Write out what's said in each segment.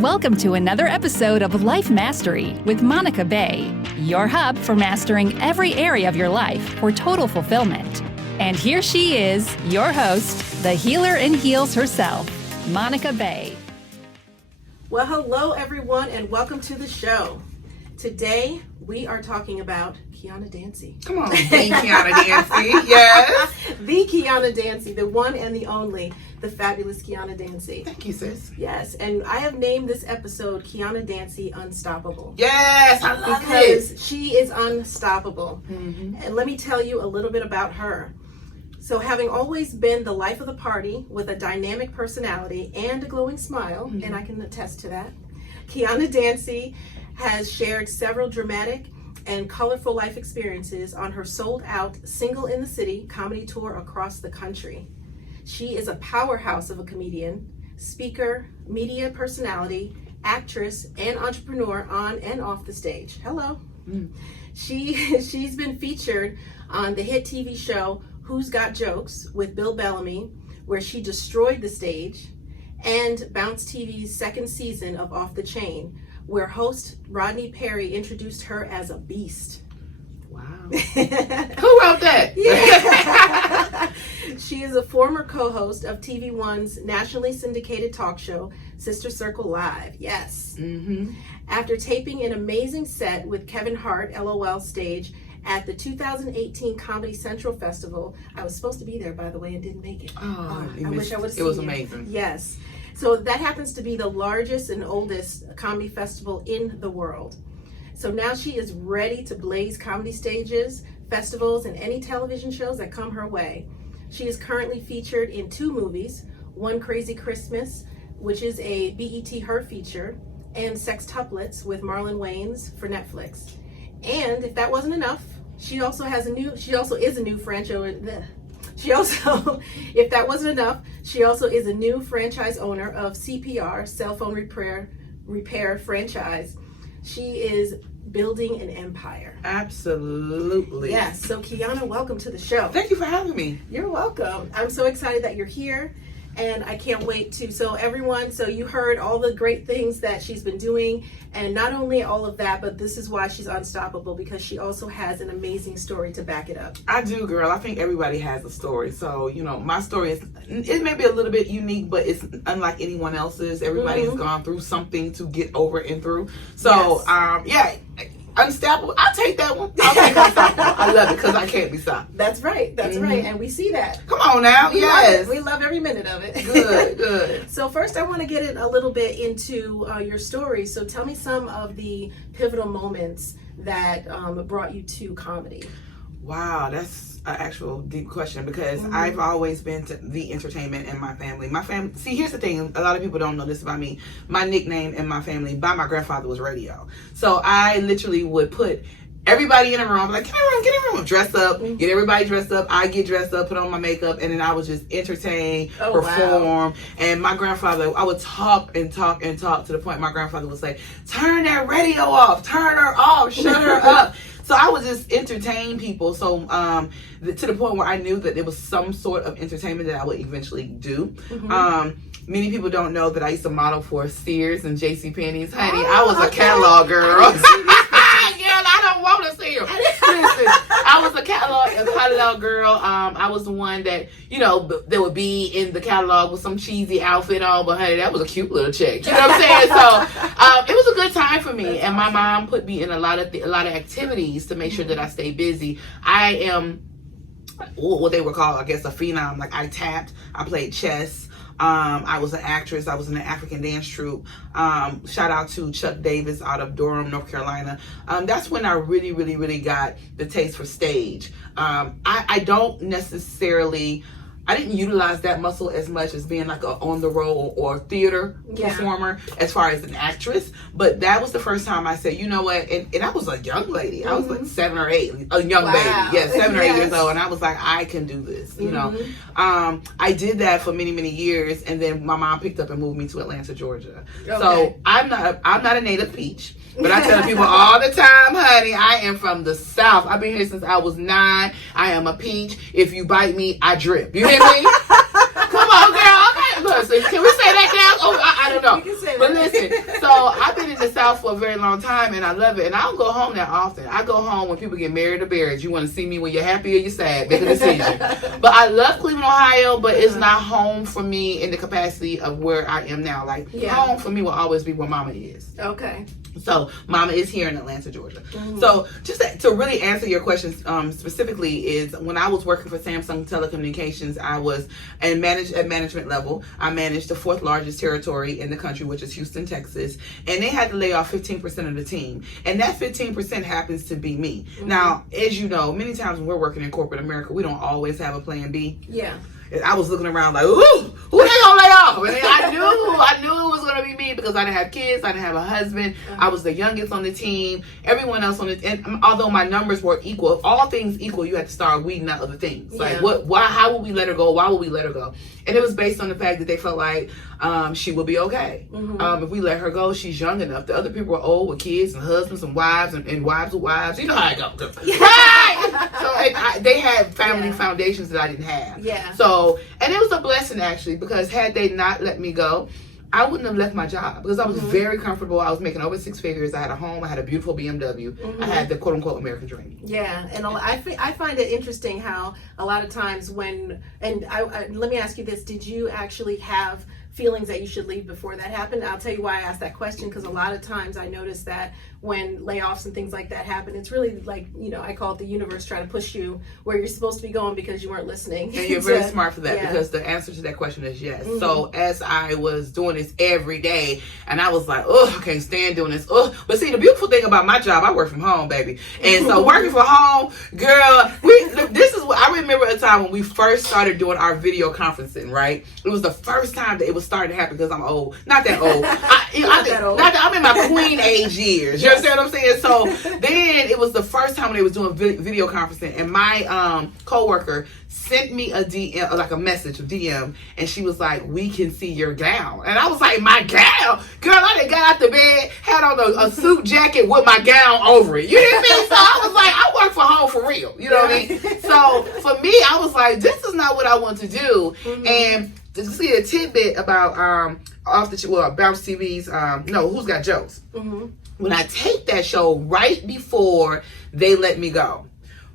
Welcome to another episode of LifeMastery with Monica Bey, your hub for mastering every area of your life for total fulfillment. And here she is, your host, the healer in heels herself, Monica Bey. Well, hello everyone and welcome to the show. Today we are talking about Kiana Dancie. Come on, the Kiana Dancie, yes. The Kiana Dancie, the one and the only, the fabulous Kiana Dancie. Thank you, sis. Yes, and I have named this episode Kiana Dancie Unstoppable. Yes, I love it. Because she is unstoppable. Mm-hmm. And let me tell you a little bit about her. So having always been the life of the party with a dynamic personality and a glowing smile, and I can attest to that, Kiana Dancie has shared several dramatic and colorful life experiences on her sold-out Single in the City comedy tour across the country. She is a powerhouse of a comedian, speaker, media personality, actress, and entrepreneur on and off the stage. Hello. She's been featured on the hit TV show Who's Got Jokes with Bill Bellamy, where she destroyed the stage, and Bounce TV's second season of Off the Chain, where host Rodney Perry introduced her as a beast. Wow. Who wrote that? Yeah. She is a former co-host of TV One's nationally syndicated talk show, Sister Circle Live. Yes. Mm-hmm. After taping an amazing set with Kevin Hart, LOL stage, at the 2018 Comedy Central Festival. I was supposed to be there, by the way, and didn't make it. I wish I would have seen it. It was amazing. Yes. So that happens to be the largest and oldest comedy festival in the world. So now she is ready to blaze comedy stages, festivals, and any television shows that come her way. She is currently featured in 2 movies, One Crazy Christmas, which is a BET Her feature, and Sextuplets with Marlon Wayans for Netflix. And if that wasn't enough, she also is a new franchise. If that wasn't enough, she also is a new franchise owner of CPR, Cell Phone Repair franchise. She is building an empire. Absolutely. Yes. So Kiana, welcome to the show. Thank you for having me. You're welcome. I'm so excited that you're here. And I can't wait to, so you heard all the great things that she's been doing, and not only all of that, but this is why she's unstoppable, because she also has an amazing story to back it up. I do, girl. I think everybody has a story. So, my story it may be a little bit unique, but it's unlike anyone else's. Everybody has gone through something to get over and through. So, yes. Unstoppable. I'll take that one. I'll take unstoppable. I love it because I can't be stopped. That's right. That's right. And we see that. Come on now. Yes. We love every minute of it. Good. So first I want to get it a little bit into your story. So tell me some of the pivotal moments that brought you to comedy. Wow, that's an actual deep question, because I've always been to the entertainment in my family. See, here's the thing. A lot of people don't know this about me. My nickname in my family by my grandfather was Radio. So I literally would put everybody in a room, like, get in a room, dress up, get everybody dressed up. I get dressed up, put on my makeup, and then I would just entertain, perform. Wow. And my grandfather, I would talk and talk and talk to the point my grandfather would say, turn that radio off, turn her off, shut her up. So I would just entertain people. So to the point where I knew that there was some sort of entertainment that I would eventually do. Many people don't know that I used to model for Sears and JCPenney's. Honey, I was a catalog girl. I don't want to see them. Listen, I was a catalog girl. I was the one that, that would be in the catalog with some cheesy outfit on, but honey, that was a cute little chick. You know what I'm saying? So it was a good time for me, and my mom put me in a lot of activities to make sure that I stay busy. I am what they would call, I guess, a phenom. Like, I tapped, I played chess. I was an actress. I was in an African dance troupe. Shout out to Chuck Davis out of Durham, North Carolina. That's when I really, really, really got the taste for stage. I don't necessarily, I didn't utilize that muscle as much as being like a on the road or theater performer as far as an actress. But that was the first time I said, you know what? And I was a young lady. I was like 7 or 8, a young baby. Yeah, 7 or 8 years old. And I was like, I can do this. You know, I did that for many, many years. And then my mom picked up and moved me to Atlanta, Georgia. Okay. So I'm not a native peach. But I tell people all the time, honey, I am from the South. I've been here since I was 9. I am a peach. If you bite me, I drip. You hear me? Come on, girl. Okay, listen, can we say that now? Oh, I don't know. We can say But listen, so I've been in the South for a very long time, and I love it. And I don't go home that often. I go home when people get married or buried. You want to see me when you're happy or you're sad. Make a decision. But I love Cleveland, Ohio, but it's not home for me in the capacity of where I am now. Like, home for me will always be where Mama is. Okay. So Mama is here in Atlanta, Georgia. So just to really answer your question specifically is when I was working for Samsung Telecommunications, I was at management level. I managed the 4th largest territory in the country, which is Houston, Texas. And they had to lay off 15% of the team. And that 15% happens to be me. Now, as you know, many times when we're working in corporate America, we don't always have a plan B. Yeah. And I was looking around like, ooh, who they gonna lay off? And I knew it was gonna be me because I didn't have kids, I didn't have a husband, I was the youngest on the team. Everyone else on the and although my numbers were equal, all things equal, you had to start weeding out other things. Like how would we let her go? Why would we let her go? And it was based on the fact that they felt like she would be okay. If we let her go, she's young enough. The other people were old with kids and husbands and wives and wives with wives. You know how it goes. Right! So they had family foundations that I didn't have. Yeah. So, and it was a blessing actually, because had they not let me go, I wouldn't have left my job because I was very comfortable. I was making over 6 figures. I had a home. I had a beautiful BMW. I had the quote unquote American dream. Yeah. And I find it interesting how a lot of times when, and let me ask you this, did you actually have feelings that you should leave before that happened? I'll tell you why I asked that question, because a lot of times I notice that when layoffs and things like that happen, it's really like, I call it the universe trying to push you where you're supposed to be going because you weren't listening. And you're very smart for that, because the answer to that question is yes. So as I was doing this every day, and I was like, oh, I can't stand doing this. Oh, but see, the beautiful thing about my job, I work from home, baby. And so working from home, girl, this is what I remember a time when we first started doing our video conferencing, right? It was the first time that it was starting to happen because I'm old. Not that old. I'm in my queen age years. You understand what I'm saying? So then it was the first time when they was doing video conferencing, and my coworker sent me a DM, like a message, a DM, and she was like, "We can see your gown." And I was like, "My gown? Girl, I done got out the bed, had on a suit jacket with my gown over it." You know what I mean? So I was like, I work from home for real. You know what I mean? So for me, I was like, this is not what I want to do. And to see a tidbit about Bounce TV's Who's Got Jokes. When I taped that show right before they let me go,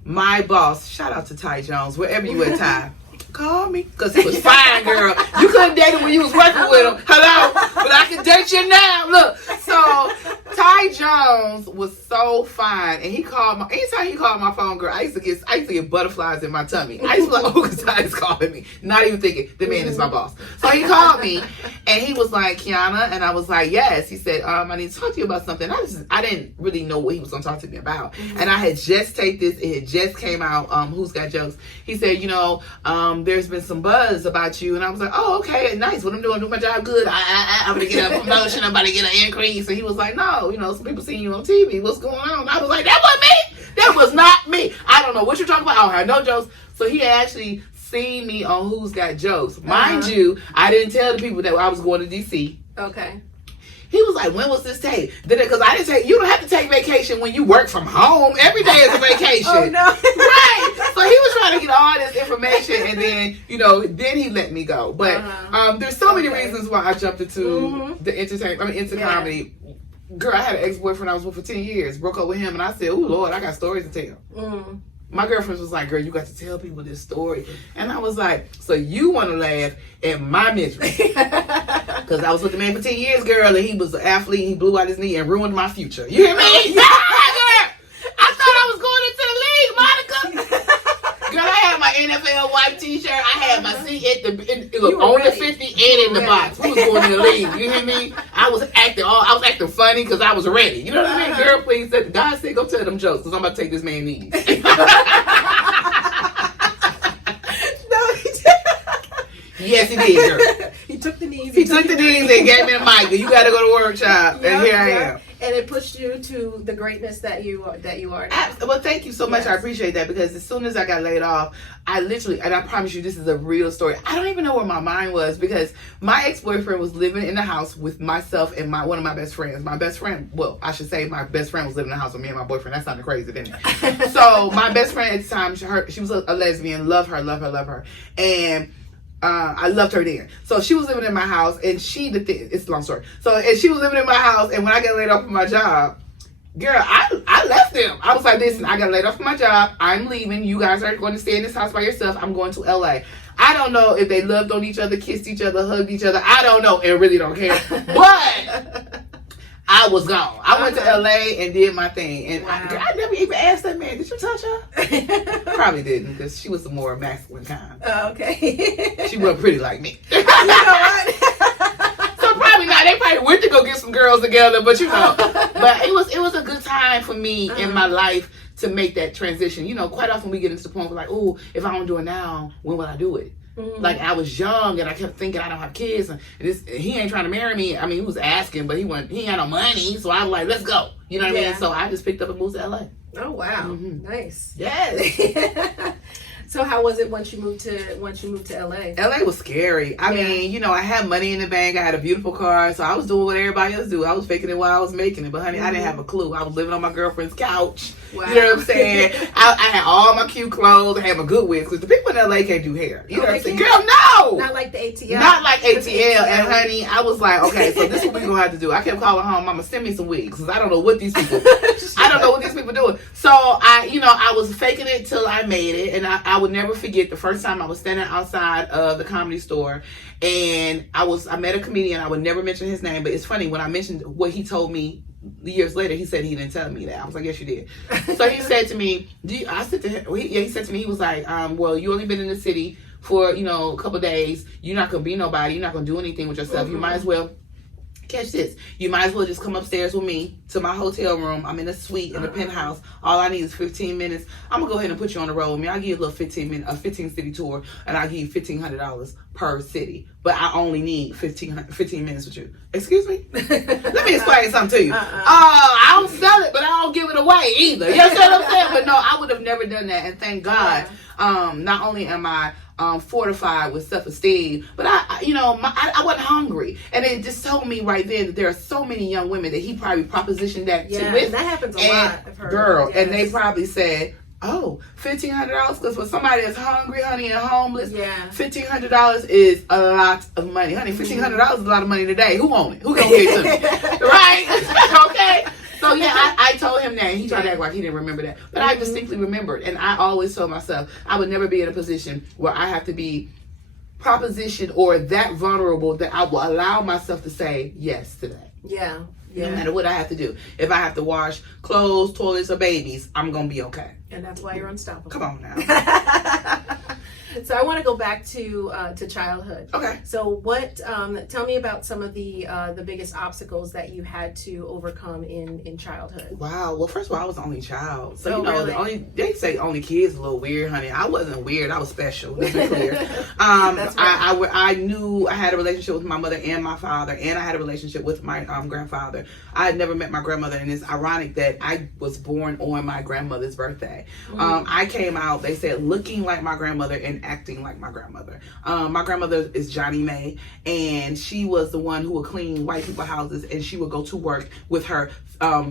my boss, shout out to Ty Jones, wherever you at, Ty, call me, because he was fine, girl. You couldn't date him when you was working with him. Hello? But I can date you now. Look. So Ty Jones was so fine, and he called anytime he called my phone, girl, I used to get butterflies in my tummy. I used to be like, oh, because Ty's calling me. Not even thinking, the man is my boss. So he called me, and he was like, Kiana, and I was like, yes. He said, I need to talk to you about something. I didn't really know what he was going to talk to me about. And I had just taped this. It had just came out, Who's Got Jokes. He said, there's been some buzz about you. And I was like, oh, okay, nice. What I'm doing my job good. I'm going to get a promotion. I'm about to get an increase. And he was like, no, some people seeing you on TV. What's going on? I was like, that wasn't me. That was not me. I don't know what you're talking about. I don't have no jokes. So he actually seen me on Who's Got Jokes. Mind you, I didn't tell the people that I was going to DC. Okay. He was like, when was this tape? Because I didn't take, you don't have to take vacation when you work from home. Every day is a vacation. Oh, no. Right. So he was trying to get all this information, and then, then he let me go. But there's so many reasons why I jumped into the into comedy. Girl, I had an ex-boyfriend I was with for 10 years. Broke up with him, and I said, oh, Lord, I got stories to tell. My girlfriend was like, girl, you got to tell people this story. And I was like, so you want to laugh at my misery. Because I was with the man for 10 years, girl, and he was an athlete. He blew out his knee and ruined my future. You hear me? Yeah, girl. I thought I was going into the league, Monica. Girl, I had my NFL wife t-shirt. I had my seat on the 50 and in the box. We was going in the league. You hear me? I was acting funny because I was ready. You know what I mean? Girl, please, God said, go tell them jokes because I'm about to take this man's knees. Yes, he did, girl. He took the knees. He took the knees and gave me a mic. You got to go to work, child. And here I am. And it pushed you to the greatness that you are now. Well, thank you so much. I appreciate that, because as soon as I got laid off, I literally, and I promise you this is a real story, I don't even know where my mind was, because my ex-boyfriend was living in the house with myself and one of my best friends. My best friend, well, I should say my best friend was living in the house with me and my boyfriend. That sounded crazy, didn't it? So my best friend at the time, she was a lesbian. Love her. And I loved her then. So she was living in my house, and it's a long story. So, and she was living in my house, and when I got laid off from my job, girl, I left them. I was like, listen, I got laid off from my job. I'm leaving. You guys are going to stay in this house by yourself. I'm going to LA. I don't know if they loved on each other, kissed each other, hugged each other. I don't know, and really don't care. But I was gone. I went to LA and did my thing. And I never even asked that man, did you touch her? Probably didn't, because she was the more masculine kind. Oh, okay. She wasn't pretty like me. You know what? So probably not. They probably went to go get some girls together, but But it was a good time for me in my life to make that transition. You know, quite often we get into the point where like, oh, if I don't do it now, when will I do it? Like, I was young and I kept thinking I don't have kids, and he ain't trying to marry me. I mean, he was asking, but he ain't got no money, so I was like, let's go. You know what I mean? So I just picked up and moved to LA. Oh wow, nice. Yes. So how was it once you moved to LA? LA was scary. I mean, you know, I had money in the bank. I had a beautiful car, so I was doing what everybody else do. I was faking it while I was making it, but honey, I didn't have a clue. I was living on my girlfriend's couch. Wow. You know what I'm saying? I had all my cute clothes. I had my good wigs, because the people in LA can't do hair. You know what I'm saying? Girl, no! Not like the ATL. Not like ATL. And honey, I was like, okay, so this is what we're going to have to do. I kept calling home, Mama, send me some wigs, because I don't know what these people doing. So I was faking it till I made it. And I would never forget the first time I was standing outside of the Comedy Store, and I met a comedian. I would never mention his name, but it's funny, when I mentioned what he told me years later, he said he didn't tell me that. I was like, yes, you did. So he said to me, he said to me, he was like, well, you only been in the city for, a couple of days. You're not going to be nobody. You're not going to do anything with yourself. You might as well, catch this, you might as well just come upstairs with me to my hotel room. I'm in a suite in a penthouse. All I need is 15 minutes. I'm going to go ahead and put you on the road with me. I'll give you a little 15 city tour, and I'll give you $1,500 per city. But I only need 15 minutes with you. Excuse me? Let me explain something to you. I don't sell it, but I don't give it away either. You know what I'm saying? But no, I would have never done that. And thank God, not only am I fortified with self-esteem, but I wasn't hungry, and it just told me right then that there are so many young women that he probably propositioned that to with. That happens a lot. I've heard. Girl, yes. And they probably said, "Oh, $1,500," because for somebody that's hungry, honey, and homeless, $1,500 is a lot of money, honey. $1,500 is a lot of money today. Who want it? Who gonna give it to me? Right? Okay. So I told him that, and he tried to act like he didn't remember that. But I distinctly remembered, and I always told myself I would never be in a position where I have to be propositioned or that vulnerable that I will allow myself to say yes to that. Yeah. No matter what I have to do. If I have to wash clothes, toilets, or babies, I'm going to be okay. And that's why you're unstoppable. Come on now. So I want to go back to childhood. Okay. So what? Tell me about some of the biggest obstacles that you had to overcome in childhood. Wow. Well, first of all, I was the only child, so really? They say only kids a little weird, honey. I wasn't weird. I was special. Let's be clear. That's right. I knew I had a relationship with my mother and my father, and I had a relationship with my grandfather. I had never met my grandmother, and it's ironic that I was born on my grandmother's birthday. I came out, they said, looking like my grandmother and acting like my grandmother. My grandmother is Johnny May, and she was the one who would clean white people's houses, and she would go to work with her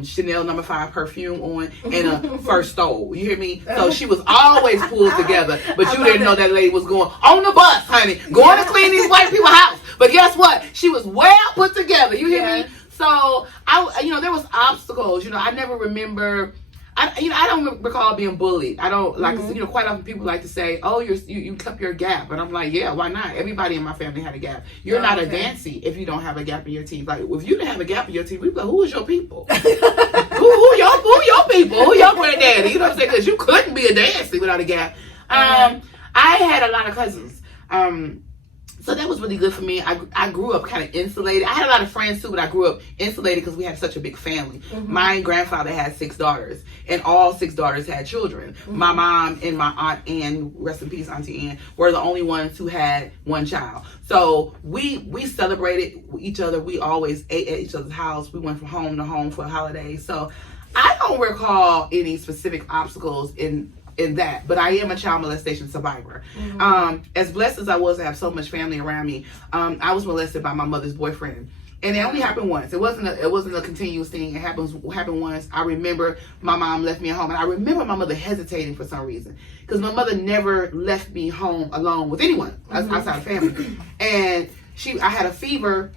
Chanel No. 5 perfume on and a fur stole. You hear me? So she was always pulled together, but you didn't know that lady was going on the bus, honey, going to clean these white people's house. But guess what? She was well put together. You hear me? So there was obstacles. I never remember. I don't recall being bullied. I don't quite often people like to say, "Oh, you kept your gap," and I'm like, "Yeah, why not?" Everybody in my family had a gap. You're not a Dancy if you don't have a gap in your teeth. Like, if you didn't have a gap in your teeth, we'd be like, "Who is your people? who your people? Who your granddaddy?" You know what I'm saying? Because you couldn't be a Dancy without a gap. I had a lot of cousins. So that was really good for me. I grew up kind of insulated. I had a lot of friends too, but I grew up insulated because we had such a big family. My grandfather had 6 daughters, and all 6 daughters had children. My mom and my aunt Ann, rest in peace, Auntie Ann, were the only ones who had one child. So we celebrated each other. We always ate at each other's house. We went from home to home for holidays. So I don't recall any specific obstacles in that, but I am a child molestation survivor. As blessed as I was to have so much family around me, I was molested by my mother's boyfriend And it only happened once. It wasn't a continuous thing. It happened once. I remember my mom left me at home, and I remember my mother hesitating for some reason, because my mother never left me home alone with anyone outside of family. And I had a fever,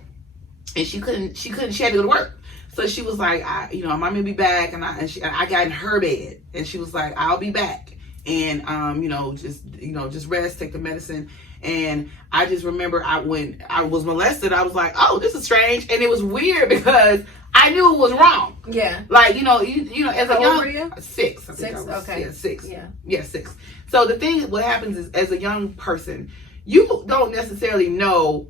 and she had to go to work. So she was like, Mommy will be back, and I got in her bed, and she was like, I'll be back, and just rest, take the medicine. And I just remember when I was molested, I was like, oh, this is strange. And it was weird because I knew it was wrong. Yeah. Like, as a young... How old were you? 6. I think 6? I was, okay. Yeah, 6. Yeah. Yeah, 6. So the thing, what happens is, as a young person, you don't necessarily know...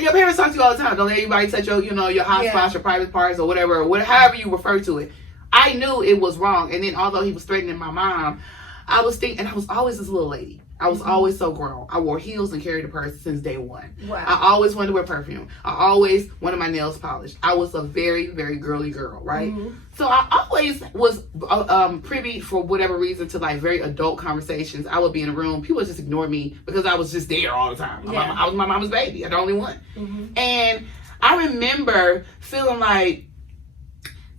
Your parents talk to you all the time. Don't let anybody touch your hot spots, your private parts, or whatever, however you refer to it. I knew it was wrong. And then although he was threatening my mom, I was thinking, and I was always this little lady. I was always so grown. I wore heels and carried a purse since day one. Wow. I always wanted to wear perfume. I always wanted my nails polished. I was a very, very girly girl, right? Mm-hmm. So I always was privy, for whatever reason, to like very adult conversations. I would be in a room. People would just ignore me because I was just there all the time. Yeah. I was my mama's baby. I'm the only one. Mm-hmm. And I remember feeling like,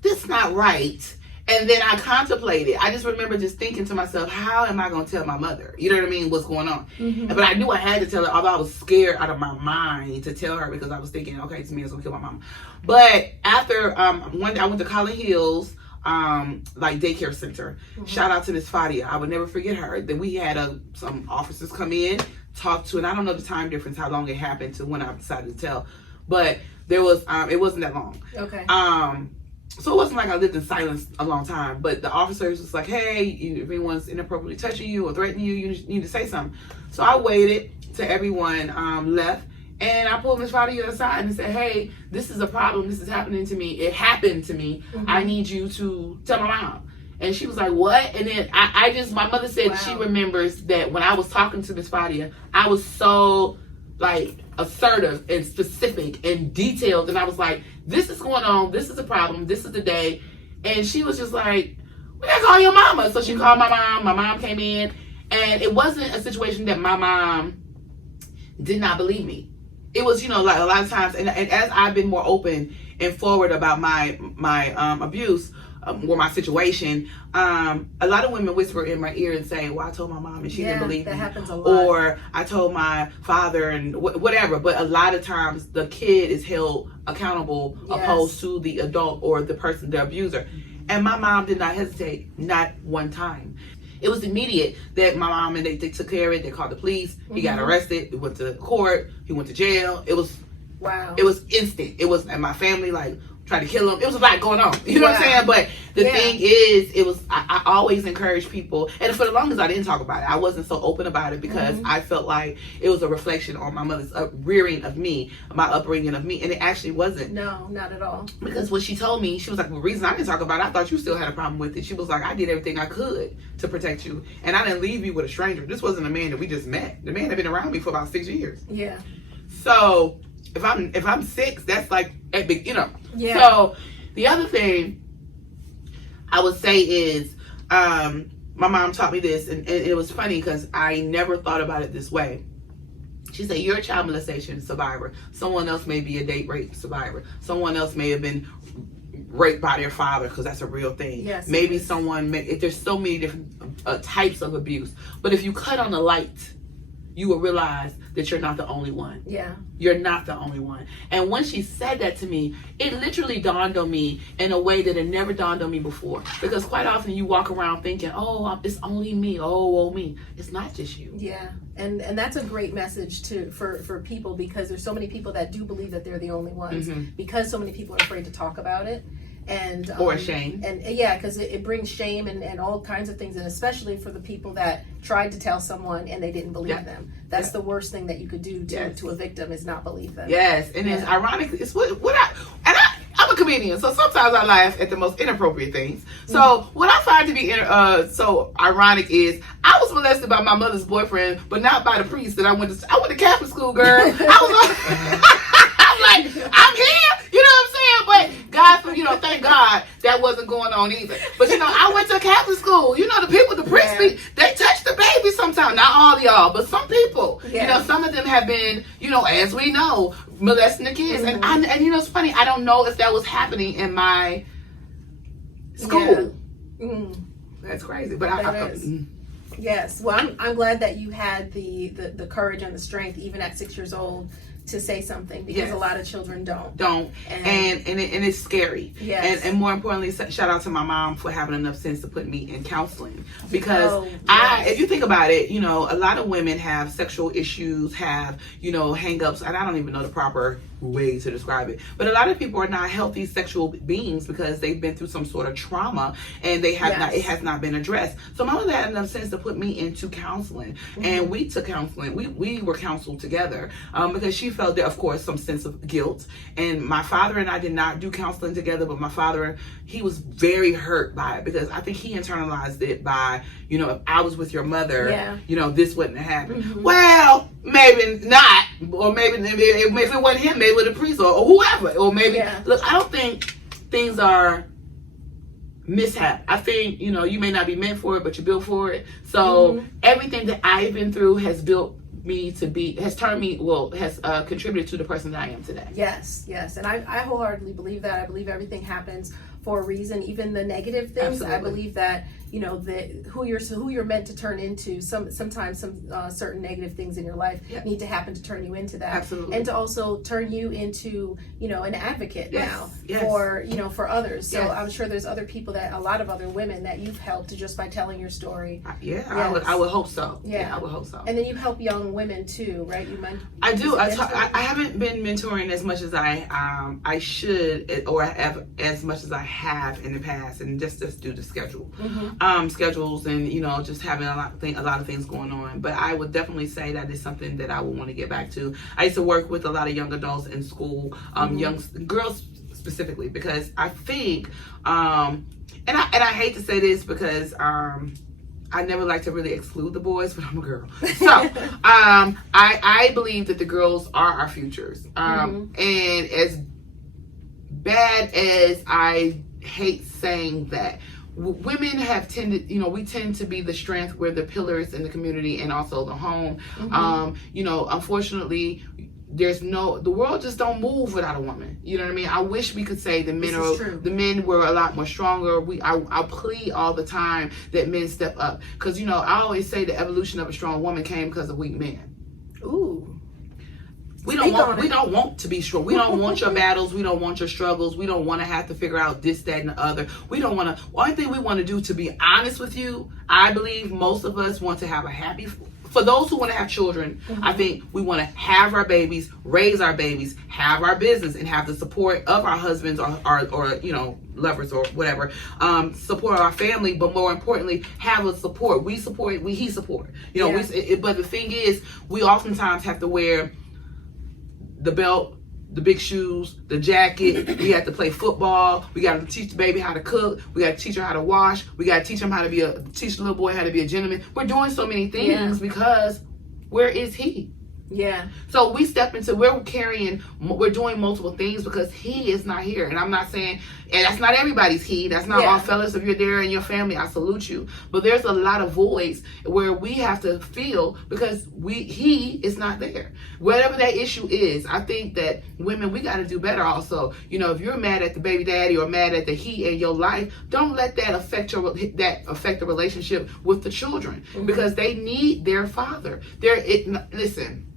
this is not right. And then I contemplated. I just remember just thinking to myself, how am I going to tell my mother? You know what I mean? What's going on? Mm-hmm. But I knew I had to tell her, although I was scared out of my mind to tell her, because I was thinking, okay, this man's going to kill my mom. But after one day, I went to Collin Hills, like daycare center. Mm-hmm. Shout out to Miss Fadia. I would never forget her. Then we had some officers come in, talk to, and I don't know the time difference, how long it happened to when I decided to tell. But there was, it wasn't that long. Okay. So it wasn't like I lived in silence a long time, but the officers was like, hey, if anyone's inappropriately touching you or threatening you, you need to say something. So I waited till everyone left, and I pulled Miss Fadia aside and said, hey, this is a problem. This is happening to me. It happened to me. Mm-hmm. I need you to tell my mom. And she was like, what? And then my mother said she remembers that when I was talking to Miss Fadia, I was so like assertive and specific and detailed, and I was like, this is going on, this is a problem, this is the day. And she was just like, we gotta call your mama. So she called my mom came in, and it wasn't a situation that my mom did not believe me. It was, like a lot of times, and as I've been more open and forward about my abuse, or my situation, a lot of women whisper in my ear and say, well, I told my mom and she didn't believe me. That happens a lot. Or I told my father and whatever. But a lot of times the kid is held accountable, opposed to the adult or the person, the abuser. And my mom did not hesitate, not one time. It was immediate that my mom and they took care of it. They called the police. He got arrested. He went to court. He went to jail. It was instant. It was, and my family tried to kill him. It was a lot going on. You know what I'm saying? But the thing is, I always encourage people, and for the longest I didn't talk about it. I wasn't so open about it because I felt like it was a reflection on my mother's rearing of me, my upbringing of me, and it actually wasn't. No, not at all. Because when she told me, she was like, the reason I didn't talk about it, I thought you still had a problem with it. She was like, I did everything I could to protect you, and I didn't leave you with a stranger. This wasn't a man that we just met. The man had been around me for about 6 years. Yeah. So if I'm 6, that's like epic, Yeah. So the other thing I would say is, my mom taught me this, and it was funny because I never thought about it this way. She said, you're a child molestation survivor. Someone else may be a date rape survivor. Someone else may have been raped by their father, because that's a real thing. Yes. Maybe there's so many different types of abuse. But if you cut on the light, you will realize that you're not the only one. Yeah. You're not the only one. And when she said that to me, it literally dawned on me in a way that it never dawned on me before. Because quite often you walk around thinking, oh, it's only me. Oh, me. It's not just you. Yeah. And that's a great message for people, because there's so many people that do believe that they're the only ones, because so many people are afraid to talk about it. And or shame. And because it brings shame and all kinds of things, and especially for the people that tried to tell someone and they didn't believe them. That's the worst thing that you could do to a victim, is not believe them. Yes, and it's ironic. It's I'm a comedian, so sometimes I laugh at the most inappropriate things. So what I find to be so ironic is I was molested by my mother's boyfriend, but not by the priest that I went to Catholic school, girl. I'm like, I'm here. You know what I'm saying? But God, thank God that wasn't going on either. But I went to Catholic school. The people, the priests, they touched the baby sometimes. Not all of y'all, but some people. Yeah. You know, some of them have been, you know, as we know, molesting the kids. And you know, it's funny. I don't know if that was happening in my school. Yeah. That's crazy. But Yes. Well, I'm glad that you had the courage and the strength, even at 6 years old, to say something, because a lot of children don't. And it's scary. Yes. And more importantly, shout out to my mom for having enough sense to put me in counseling, because if you think about it, you know, a lot of women have sexual issues, have, you know, hang-ups, and I don't even know the proper way to describe it, but a lot of people are not healthy sexual beings because they've been through some sort of trauma and they have not, it has not been addressed. So my mother had enough sense to put me into counseling, and we took counseling. We were counseled together because she felt that, of course, some sense of guilt. And my father and I did not do counseling together, but my father, he was very hurt by it, because I think he internalized it by, you know, if I was with your mother, you know, this wouldn't have happened. Well, maybe not, or maybe if it wasn't him, maybe with a priest or whoever, or maybe look, I don't think things are mishap. I think, you know, you may not be meant for it, but you're built for it. So everything that I've been through has built me to be, has turned me, has contributed to the person that I am today. Yes, and I wholeheartly believe that. I believe everything happens for a reason, even the negative things. Absolutely. I believe that, you know, who you're meant to turn into. Sometimes some certain negative things in your life need to happen to turn you into that. Absolutely. And to also turn you into, you know, an advocate now for, you know, for others. So I'm sure there's other people, that a lot of other women that you've helped just by telling your story. I would hope so. I would hope so. And then you help young women too, right? I do. I haven't been mentoring as much as I should, or as much as I have in the past, and just due to schedules and, you know, just having a lot of things going on. But I would definitely say that is something that I would want to get back to. I used to work with a lot of young adults in school, young girls specifically, because I think and I hate to say this, because I never like to really exclude the boys, but I'm a girl. So I believe that the girls are our futures. And as bad as I hate saying that, women have tended, you know, we tend to be the strength, we're the pillars in the community and also the home. You know, unfortunately, the world just don't move without a woman. You know what I mean? I wish we could say the men were a lot more stronger. I plead all the time that men step up, because, you know, I always say the evolution of a strong woman came because of weak men. Ooh. We don't want to be strong. We don't want your battles. We don't want your struggles. We don't want to have to figure out this, that, and the other. We don't want to. Only thing we want to do, to be honest with you, I believe most of us want to have a happy. For those who want to have children, I think we want to have our babies, raise our babies, have our business, and have the support of our husbands or you know, lovers or whatever, support our family, but more importantly, have a support. He support. You know, but the thing is, we oftentimes have to wear the belt, the big shoes, the jacket. We have to play football. We got to teach the baby how to cook. We got to teach her how to wash. We got to teach him teach the little boy how to be a gentleman. We're doing so many things because where is he? Yeah. So we step into, we're doing multiple things because he is not here. And I'm not saying, and that's not everybody's he. That's not all fellas. If you're there in your family, I salute you. But there's a lot of voids where we have to feel because he is not there. Whatever that issue is, I think that women, we got to do better also. You know, if you're mad at the baby daddy or mad at the he in your life, don't let that affect the relationship with the children because they need their father. Listen,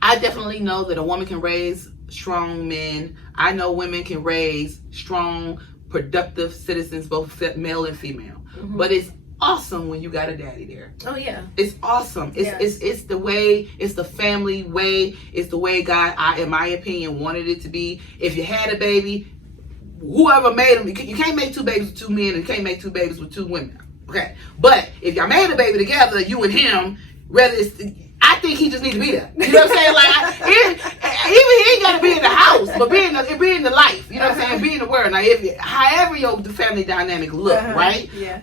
I definitely know that a woman can raise strong men. I know women can raise strong, productive citizens, both male and female. But it's awesome when you got a daddy there. Oh yeah, it's awesome. It's the way. It's the family way. It's the way God, in my opinion, wanted it to be. If you had a baby, whoever made them, you can't make two babies with two men, and you can't make two babies with two women. Okay, but if y'all made a baby together, you and him, I think he just needs to be there. You know what I'm saying? Like, he ain't got to be in the house, but be in the life. You know what I'm saying? Be in the world. Now, however the family dynamic look, right? Yeah,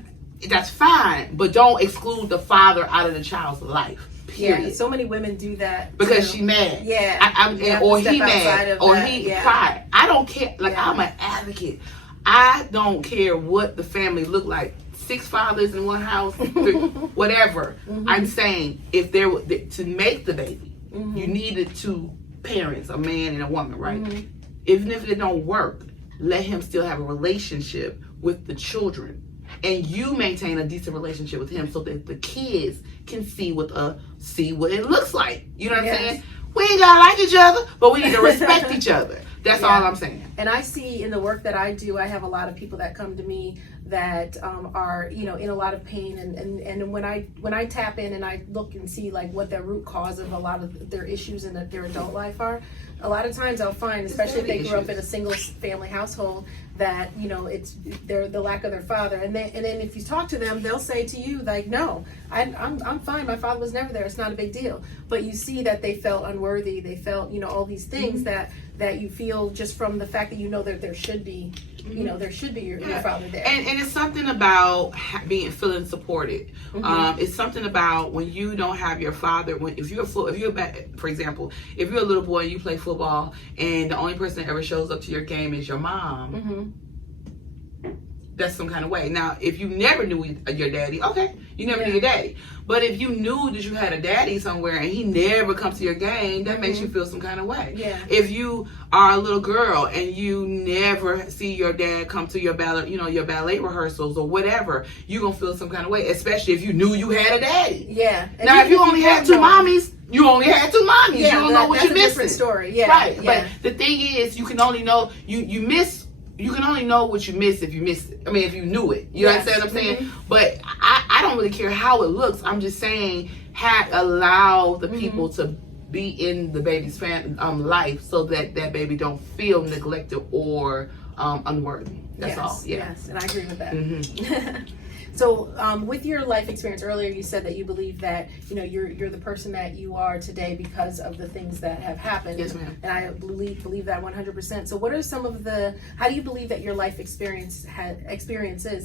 that's fine. But don't exclude the father out of the child's life. Period. Yeah, so many women do that because she mad. Yeah, or he mad, or he cried. I don't care. Like I'm an advocate. I don't care what the family look like. 6 fathers in one house, 3, whatever. I'm saying if there were to make the baby, you needed 2 parents, a man and a woman, right? Even if it don't work, let him still have a relationship with the children, and you maintain a decent relationship with him, so that the kids can see what it looks like. You know what I'm saying? We ain't gotta like each other, but we need to respect each other. That's all I'm saying. And I see in the work that I do, I have a lot of people that come to me that are, in a lot of pain, and when I tap in and I look and see like what the root cause of a lot of their issues in their adult life are, a lot of times I'll find, especially if they grew up in a single family household, that it's the lack of their father, and then if you talk to them, they'll say to you like, no, I'm fine, my father was never there, it's not a big deal. But you see that they felt unworthy, they felt all these things that you feel just from the fact that that there should be there should be your father there. And it's something about feeling supported. It's something about when you don't have your father. For example, if you're a little boy and you play football and the only person that ever shows up to your game is your mom, that's some kind of way. Now, if you never knew your daddy, okay, you never knew your daddy. But if you knew that you had a daddy somewhere and he never comes to your game, that makes you feel some kind of way. Yeah. If you are a little girl and you never see your dad come to your ballet rehearsals or whatever, you're gonna feel some kind of way, especially if you knew you had a daddy. Yeah. And now, if you only had 2 mommies, you only had 2 mommies. Yeah, you don't know what you're missing. That's a different story. Yeah. Right. Yeah. But the thing is, you can only know you can only know what you miss if you missed it. I mean, if you knew it. You understand what I'm saying? But I don't really care how it looks. I'm just saying, allow the people to be in the baby's life, so that baby don't feel neglected or unworthy. That's all. Yeah. Yes, and I agree with that. So, with your life experience earlier, you said that you believe that you're the person that you are today because of the things that have happened. Yes, ma'am. And I believe that 100%. So, what are some of how do you believe that your life experiences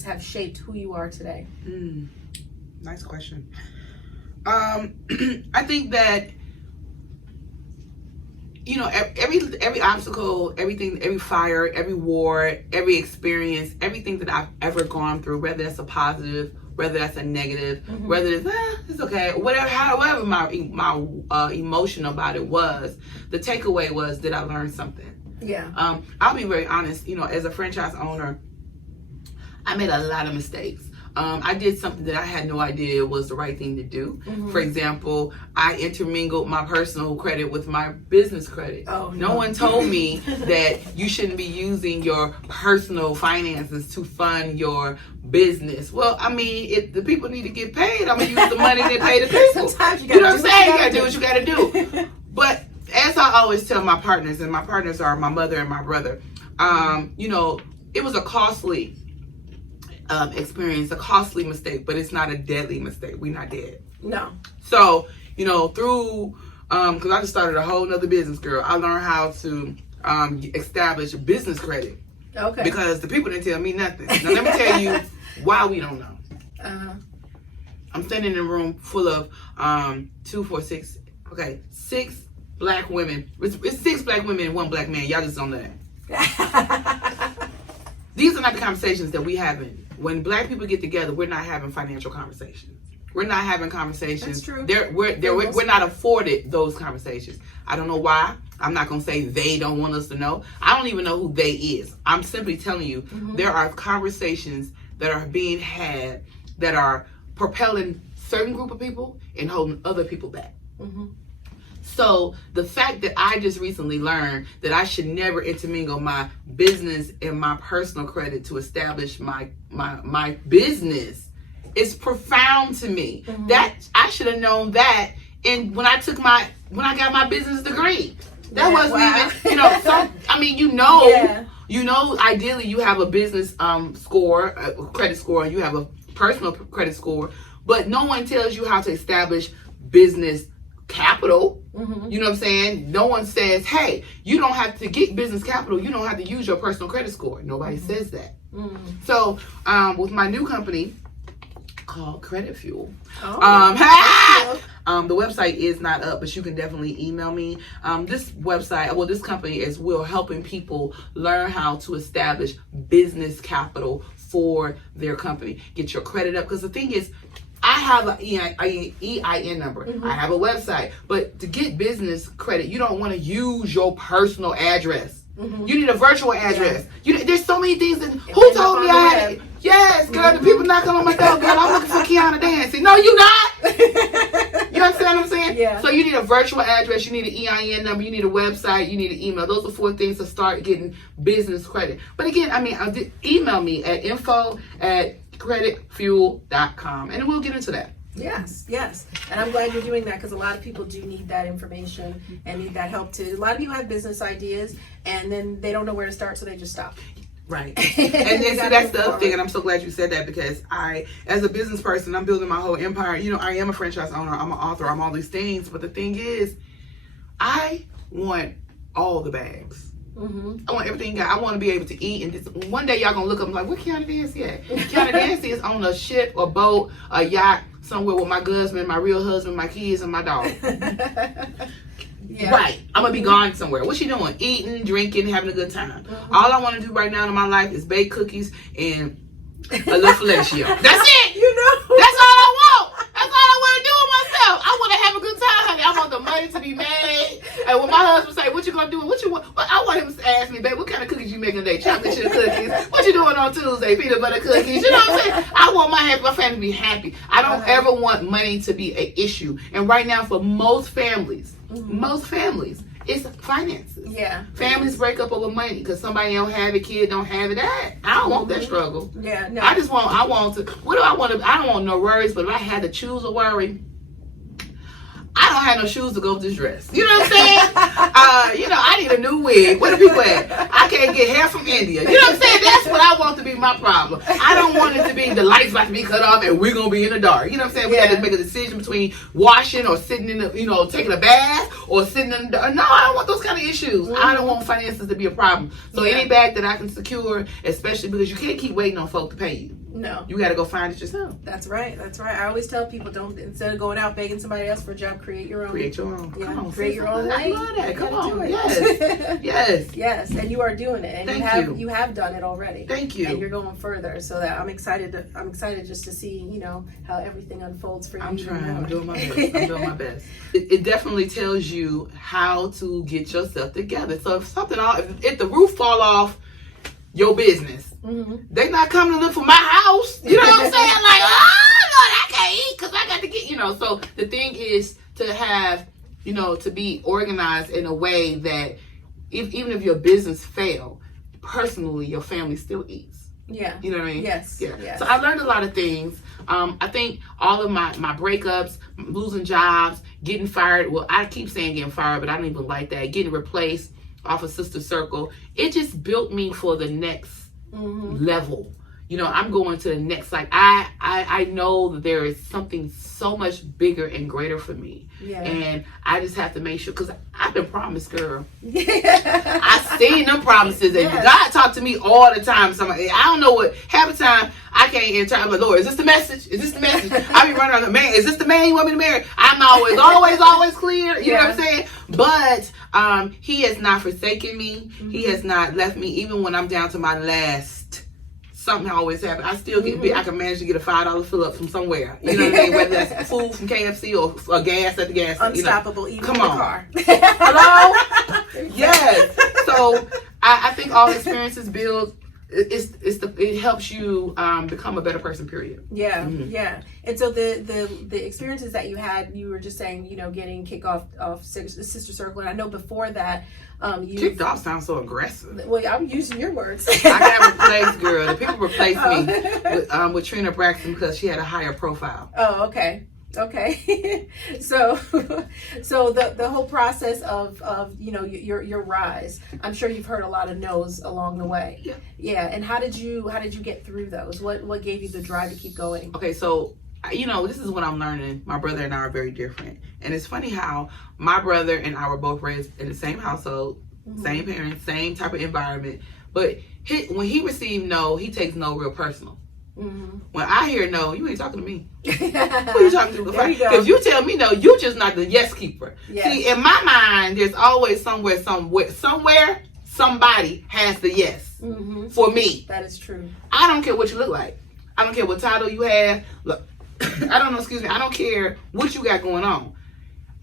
have shaped who you are today? Nice question. I think that every obstacle, everything, every fire, every war, every experience, everything that I've ever gone through, whether that's a positive, whether that's a negative, whether it's okay, whatever, however my emotion about it was, the takeaway was that I learned something. Yeah. I'll be very honest. As a franchise owner, I made a lot of mistakes. I did something that I had no idea was the right thing to do. For example, I intermingled my personal credit with my business credit. No one told me that you shouldn't be using your personal finances to fund your business. Well, I mean, if the people need to get paid, I'm going to use the money that pay the people. Sometimes you know what I'm saying? You got to do what you got to do. But as I always tell my partners, and my partners are my mother and my brother, it was a costly experience, a costly mistake, but it's not a deadly mistake. We're not dead. No. So, through, because I just started a whole nother business, girl, I learned how to establish business credit. Okay. Because the people didn't tell me nothing. Now, let me tell you why we don't know. I'm standing in a room full of 6 black women. It's 6 black women and 1 black man. Y'all just don't know that. These are not the conversations that we having. When black people get together, we're not having financial conversations. We're not having conversations. That's true. We're not afforded those conversations. I don't know why. I'm not going to say they don't want us to know. I don't even know who they is. I'm simply telling you, there are conversations that are being had that are propelling certain group of people and holding other people back. So the fact that I just recently learned that I should never intermingle my business and my personal credit to establish my business is profound to me. That I should have known that when I got my business degree. That wasn't even, ideally you have a business credit score, and you have a personal credit score, but no one tells you how to establish business capital. You know what I'm saying? No one says, hey, you don't have to get business capital. You don't have to use your personal credit score. Nobody says that. So with my new company, called Credit Fuel. Oh, The website is not up, but you can definitely email me. This company is helping people learn how to establish business capital for their company. Get your credit up, because the thing is, I have an EIN number. I have a website, but to get business credit, you don't want to use your personal address. You need a virtual address. There's so many things. Who told me I had it? Yes, girl, the people knocking on my door, girl, I'm looking for Kiana Dancie. No, you not. You understand what I'm saying? Yeah. So you need a virtual address, you need an EIN number, you need a website, you need an email. Those are 4 things to start getting business credit. But again, email me at info@creditfuel.com, and we'll get into that. Yes. And I'm glad you're doing that, because a lot of people do need that information and need that help too. A lot of people have business ideas and then they don't know where to start, so they just stop. Right. and see, that's the other thing, and I'm so glad you said that, because I, as a business person, I'm building my whole empire. I am a franchise owner, I'm an author, I'm all these things, but the thing is, I want all the bags. I want everything. I want to be able to eat, and one day y'all gonna look up and like, where Kiana Dancie at? Kiana Dancie is on a ship, a boat, a yacht, somewhere with my husband, my real husband, my kids, and my dog. Yeah. Right. I'm going to be gone somewhere. What's she doing? Eating, drinking, having a good time. All I want to do right now in my life is bake cookies and a little fellatio. That's it. That's all I want. That's all I want to do with myself. I want to have a good time, honey. I want the money to be made. And when my husband say, what you going to do? What you want? Well, I want him to ask me, babe, what kind of cookies you making today? Chocolate chip cookies. What you doing on Tuesday? Peanut butter cookies. You know what I'm saying? I want my family to be happy. I don't ever want money to be an issue. And right now, for most families, it's finances. Yeah. Families break up over money because somebody don't have it, kid don't have it. I don't want that struggle. Yeah, no. I want to, what do I want to, I don't want no worries, but if I had to choose a worry, I don't have no shoes to go with this dress. You know what I'm saying? I need a new wig. Where the people at? I can't get hair from India. You know what I'm saying? That's what I want to be my problem. I don't want it to be the lights about to be cut off and we're going to be in the dark. You know what I'm saying? We got to make a decision between washing or sitting in the, taking a bath or sitting in the dark. No, I don't want those kind of issues. I don't want finances to be a problem. So any bag that I can secure, especially because you can't keep waiting on folk to pay you. No. You got to go find it yourself. That's right. I always tell people, instead of going out begging somebody else for a job, create your own. Create your own. Yeah, Come on. create your own way. I love that. Come on. Yes. Yes. And you are doing it. And Thank you have done it already. Thank you. And you're going further. So that I'm excited just to see, how everything unfolds for you. I'm trying. I'm doing my best. It definitely tells you how to get yourself together. So if the roof fall off your business, they not coming to look for my house. You know what I'm saying? Like, Lord, I can't eat because I got to get, So the thing is to have, to be organized in a way that even if your business fail, personally, your family still eats. Yeah. You know what I mean? Yes. Yeah. Yes. So I learned a lot of things. I think all of my breakups, losing jobs, getting fired. Well, I keep saying getting fired, but I don't even like that. Getting replaced off of Sister Circle. It just built me for the next level. I'm going to the next, I know that there is something so much bigger and greater for me. Yeah. And I just have to make sure, because I've been promised, girl. I've seen them promises, and God talked to me all the time. So I don't know what, half the time I can't enter. I'm like, Lord, is this the message? Is this the message? I be running around the man, is this the man you want me to marry? I'm always clear. You know what I'm saying? But he has not forsaken me. He has not left me, even when I'm down to my last. Something always happens. I still get I can manage to get a $5 fill up from somewhere. You know what I mean? Whether that's food from KFC or gas at the gas station. Unstoppable, even Come in on. the car. Hello? Yes. So I think all experiences build. It helps you become a better person. Period. Yeah, yeah. And so the experiences that you had, you were just saying, getting kicked off Sister Circle, and I know before that, kicked off sounds so aggressive. Well, I'm using your words. I got replaced, girl. The people replaced me with Trina Braxton because she had a higher profile. Oh, okay. So the whole process of your rise, I'm sure you've heard a lot of no's along the way. Yeah. And how did you get through those? What gave you the drive to keep going? Okay, so this is what I'm learning. My brother and I are very different, and it's funny how my brother and I were both raised in the same household, same parents, same type of environment. But when he received no, he takes no real personal. When I hear no, you ain't talking to me. Who you talking to? If you tell me no, you just not the yes keeper. Yes. See, in my mind, there's always somewhere, somebody has the yes for me. That is true. I don't care what you look like. I don't care what title you have. Look, I don't care what you got going on.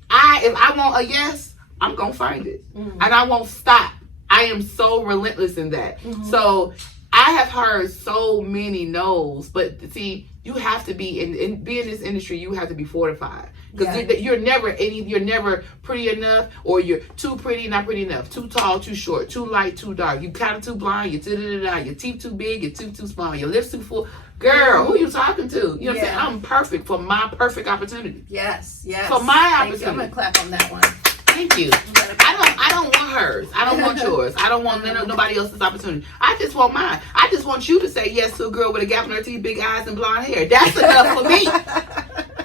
If I want a yes, I'm going to find it. And I won't stop. I am so relentless in that. So I have heard so many no's, but see, you have to be in this industry, you have to be fortified. Because you're never pretty enough, or you're too pretty, not pretty enough, too tall, too short, too light, too dark, you kind of too blind, your teeth too big, your tooth too small, your lips too full. Girl, who you talking to? You know what I'm saying? I'm perfect for my perfect opportunity. Yes. For my opportunity. I'm gonna clap on that one. Thank you. I don't want hers. I don't want yours. I don't want nobody else's opportunity. I just want mine. I just want you to say yes to a girl with a gap in her teeth, big eyes, and blonde hair. That's enough for me.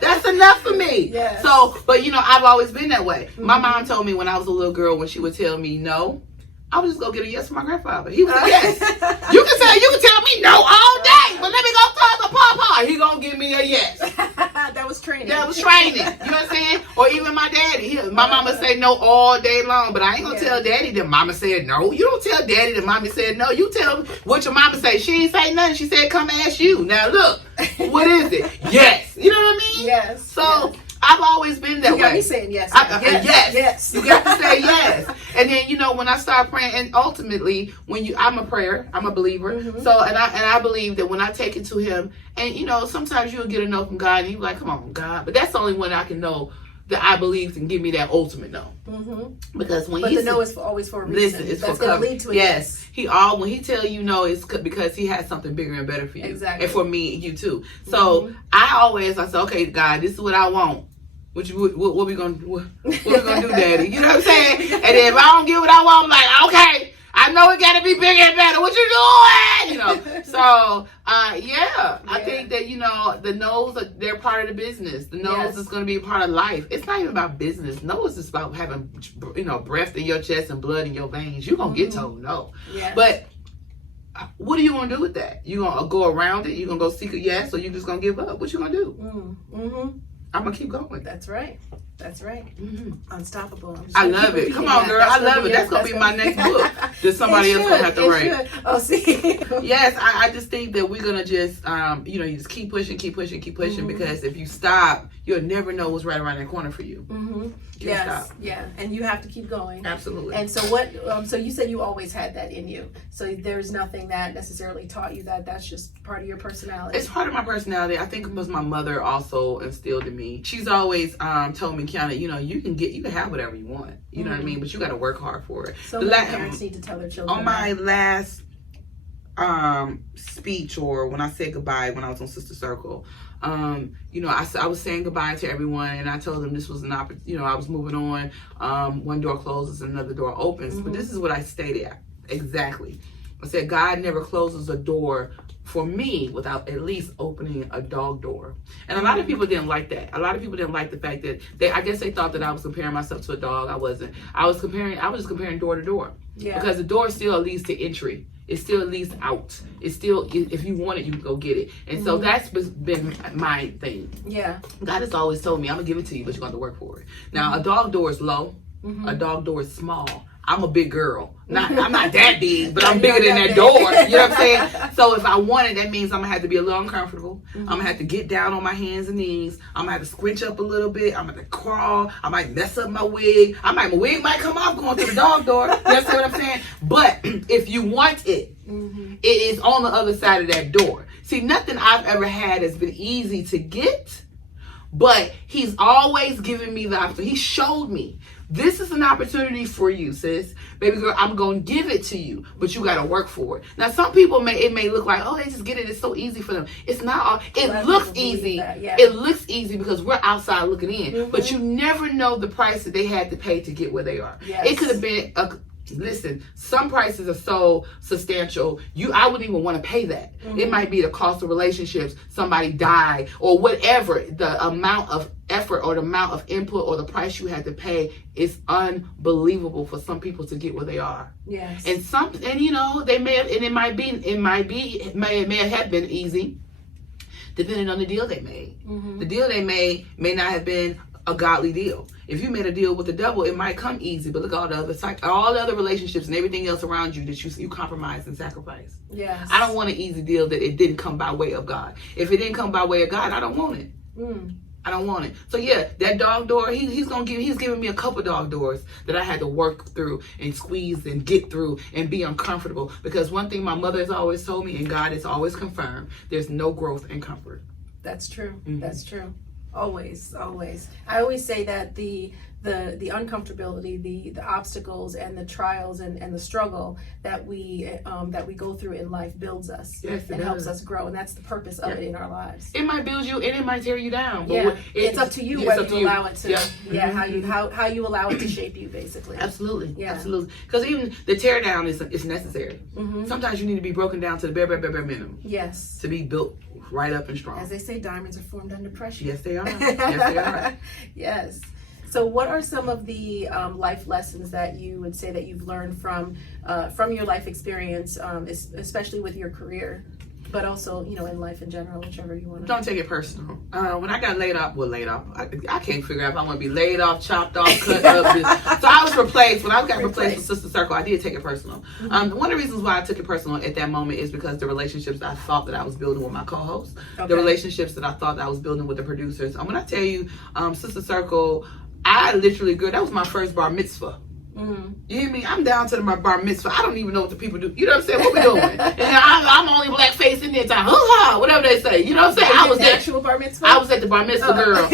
That's enough for me. Yes. So, but I've always been that way. My mom told me when I was a little girl, when she would tell me no, I would just go get a yes from my grandfather. He was a yes. You can tell me no all day, but let me go talk to Papa. He gonna give me a yes. That was training. You know what I'm saying? Or even my daddy. My mama say no all day long, but I ain't gonna tell daddy that mama said no. You don't tell daddy that mommy said no. You tell him what your mama say. She ain't say nothing. She said come ask you. Now look, what is it? Yes. You know what I mean? Yes. So I've always been that way. You got me saying yes. Yes. You got to say yes. And then when I start praying, and ultimately I'm a prayer, I'm a believer. So and I believe that when I take it to Him, and sometimes you'll get a no from God, and you're like, come on, God. But that's the only one I can know that I believe can give me that ultimate no. Because when the no is always for a reason. Listen, it's that's for going to lead to a yes. When He tell you no, it's because He has something bigger and better for you. Exactly. And for me, you too. So I say, okay, God, this is what I want. What we gonna do, Daddy? You know what I'm saying? And then if I don't get what I want, I'm like, okay, I know it gotta be bigger and better. What you doing? So I think that the no's they're part of the business. The no's is gonna be a part of life. It's not even about business. No, it's just about having breath in your chest and blood in your veins. You're gonna get told no. Yes. But what are you gonna do with that? You gonna go around it? You gonna go seek a yes, or you just gonna give up? What you gonna do? I'm gonna keep going. That's right. Unstoppable. I love it. Come on, girl. I love it. That's gonna be my next book that somebody else gonna have to write. Oh, see. Yes, I just think that we're gonna just you just keep pushing because if you stop, you'll never know what's right around that corner for you. Yes. Yeah. And you have to keep going. Absolutely. And so what? So you said you always had that in you. So there's nothing that necessarily taught you that. That's just part of your personality. It's part of my personality. I think it was my mother also instilled in me. She's always told me, Kiana, you can have whatever you want. You know what I mean? But you got to work hard for it. So many parents need to tell their children. On my last speech, or when I said goodbye when I was on Sister Circle, I was saying goodbye to everyone, and I told them this was an opportunity. I was moving on. One door closes, another door opens. But this is what I stated exactly. I said God never closes a door for me without at least opening a dog door. And a lot of people didn't like that. A lot of people didn't like the fact that I guess they thought that I was comparing myself to a dog. I wasn't. I was just comparing door to door. Yeah. Because the door still leads to entry. It still leads out. It's still, if you want it, you can go get it. And so that's been my thing. Yeah. God has always told me, I'm going to give it to you, but you're going to have to work for it. Now, a dog door is low. A dog door is small. I'm a big girl. I'm not that big, but I'm bigger than that door. You know what I'm saying? So if I want it, that means I'm going to have to be a little uncomfortable. I'm going to have to get down on my hands and knees. I'm going to have to squinch up a little bit. I'm going to crawl. I might mess up my wig. My wig might come off going through the dog door. You understand what I'm saying? But if you want it, it is on the other side of that door. See, nothing I've ever had has been easy to get, but He's always given me the opportunity. He showed me. This is an opportunity for you, sis. Baby girl, I'm going to give it to you, but you got to work for it. Now, some people it may look like, oh, they just get it. It's so easy for them. It's not. It looks easy. It looks easy because we're outside looking in, but you never know the price that they had to pay to get where they are. Yes. It could have been listen, some prices are so substantial, I wouldn't even want to pay that. It might be the cost of relationships, somebody died, or whatever. The amount of effort or the amount of input or the price you had to pay is unbelievable for some people to get where they are. Yes. And they may have, and it may have been easy. depending on the deal they made. The deal they made may not have been a godly deal. If you made a deal with the devil, it might come easy, but look at all the other all the other relationships and everything else around you that you compromise and sacrifice. Yes. I don't want an easy deal that it didn't come by way of God. If it didn't come by way of God, I don't want it. I don't want it. So yeah, that dog door, he's giving me a couple dog doors that I had to work through and squeeze and get through and be uncomfortable. Because one thing my mother has always told me, and God has always confirmed, there's no growth in comfort. That's true. That's true. Always. I always say that the uncomfortability, the obstacles and the trials and the struggle that we go through in life builds us and helps us grow, and that's the purpose of it in our lives. It might build you and it might tear you down. But it's up to you whether you allow it to. How you allow it to shape you, basically. Absolutely. Absolutely. Because even the tear down is necessary. Sometimes you need to be broken down to the bare minimum. Yes. To be built right up and strong. As they say, diamonds are formed under pressure. Yes, they are. Yes, they are. Yes. So what are some of the life lessons that you would say that you've learned from your life experience, especially with your career, but also, in life in general, whichever you want to. Don't take it personal. When I got laid off, I can't figure out if I want to be laid off, chopped off, cut up. So I was replaced. When I got replaced with Sister Circle, I did take it personal. One of the reasons why I took it personal at that moment is because the relationships I thought that I was building with my co-hosts, the relationships that I thought that I was building with the producers. When I tell you, Sister Circle, I literally, girl, that was my first bar mitzvah. You hear me? I'm down to my bar mitzvah. I don't even know what the people do. You know what I'm saying? What we doing? And I'm the only black face in there time. Hoo-ha! Whatever they say. You know what I'm saying? I was at actual bar mitzvah. I was at the bar mitzvah, girl.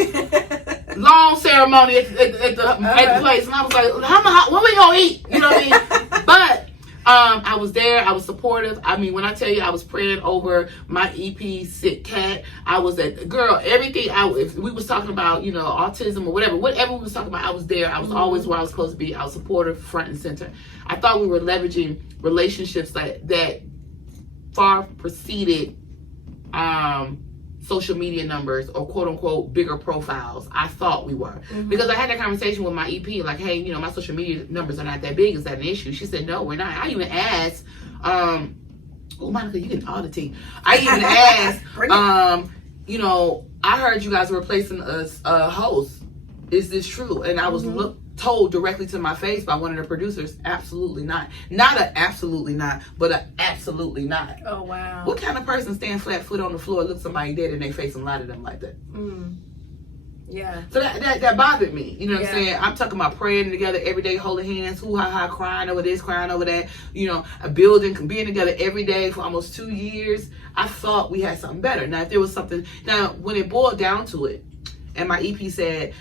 Long ceremony at the place, and I was like, what we gonna eat? You know what I mean? But I was there. I was supportive. I mean, when I tell you I was praying over my EP sick cat, I was at, girl, everything. If we was talking about, autism or whatever we was talking about, I was there. I was always where I was supposed to be. I was supportive, front and center. I thought we were leveraging relationships that far preceded social media numbers or quote unquote bigger profiles. I thought we were. Because I had that conversation with my EP, like, hey, my social media numbers are not that big. Is that an issue? She said, no, we're not. I even asked, Monica, you get all the tea. I even asked, I heard you guys were replacing a host. Is this true? And I was told directly to my face by one of the producers, absolutely not. Not a absolutely not, but a absolutely not. Oh, wow. What kind of person stand flat foot on the floor, look somebody dead in their face and lie to them like that? Yeah. So that bothered me. You know what I'm saying? I'm talking about praying together every day, holding hands, hoo-ha-ha, crying over this, crying over that, being together every day for almost 2 years. I thought we had something better. Now, if there was something, when it boiled down to it, and my EP said,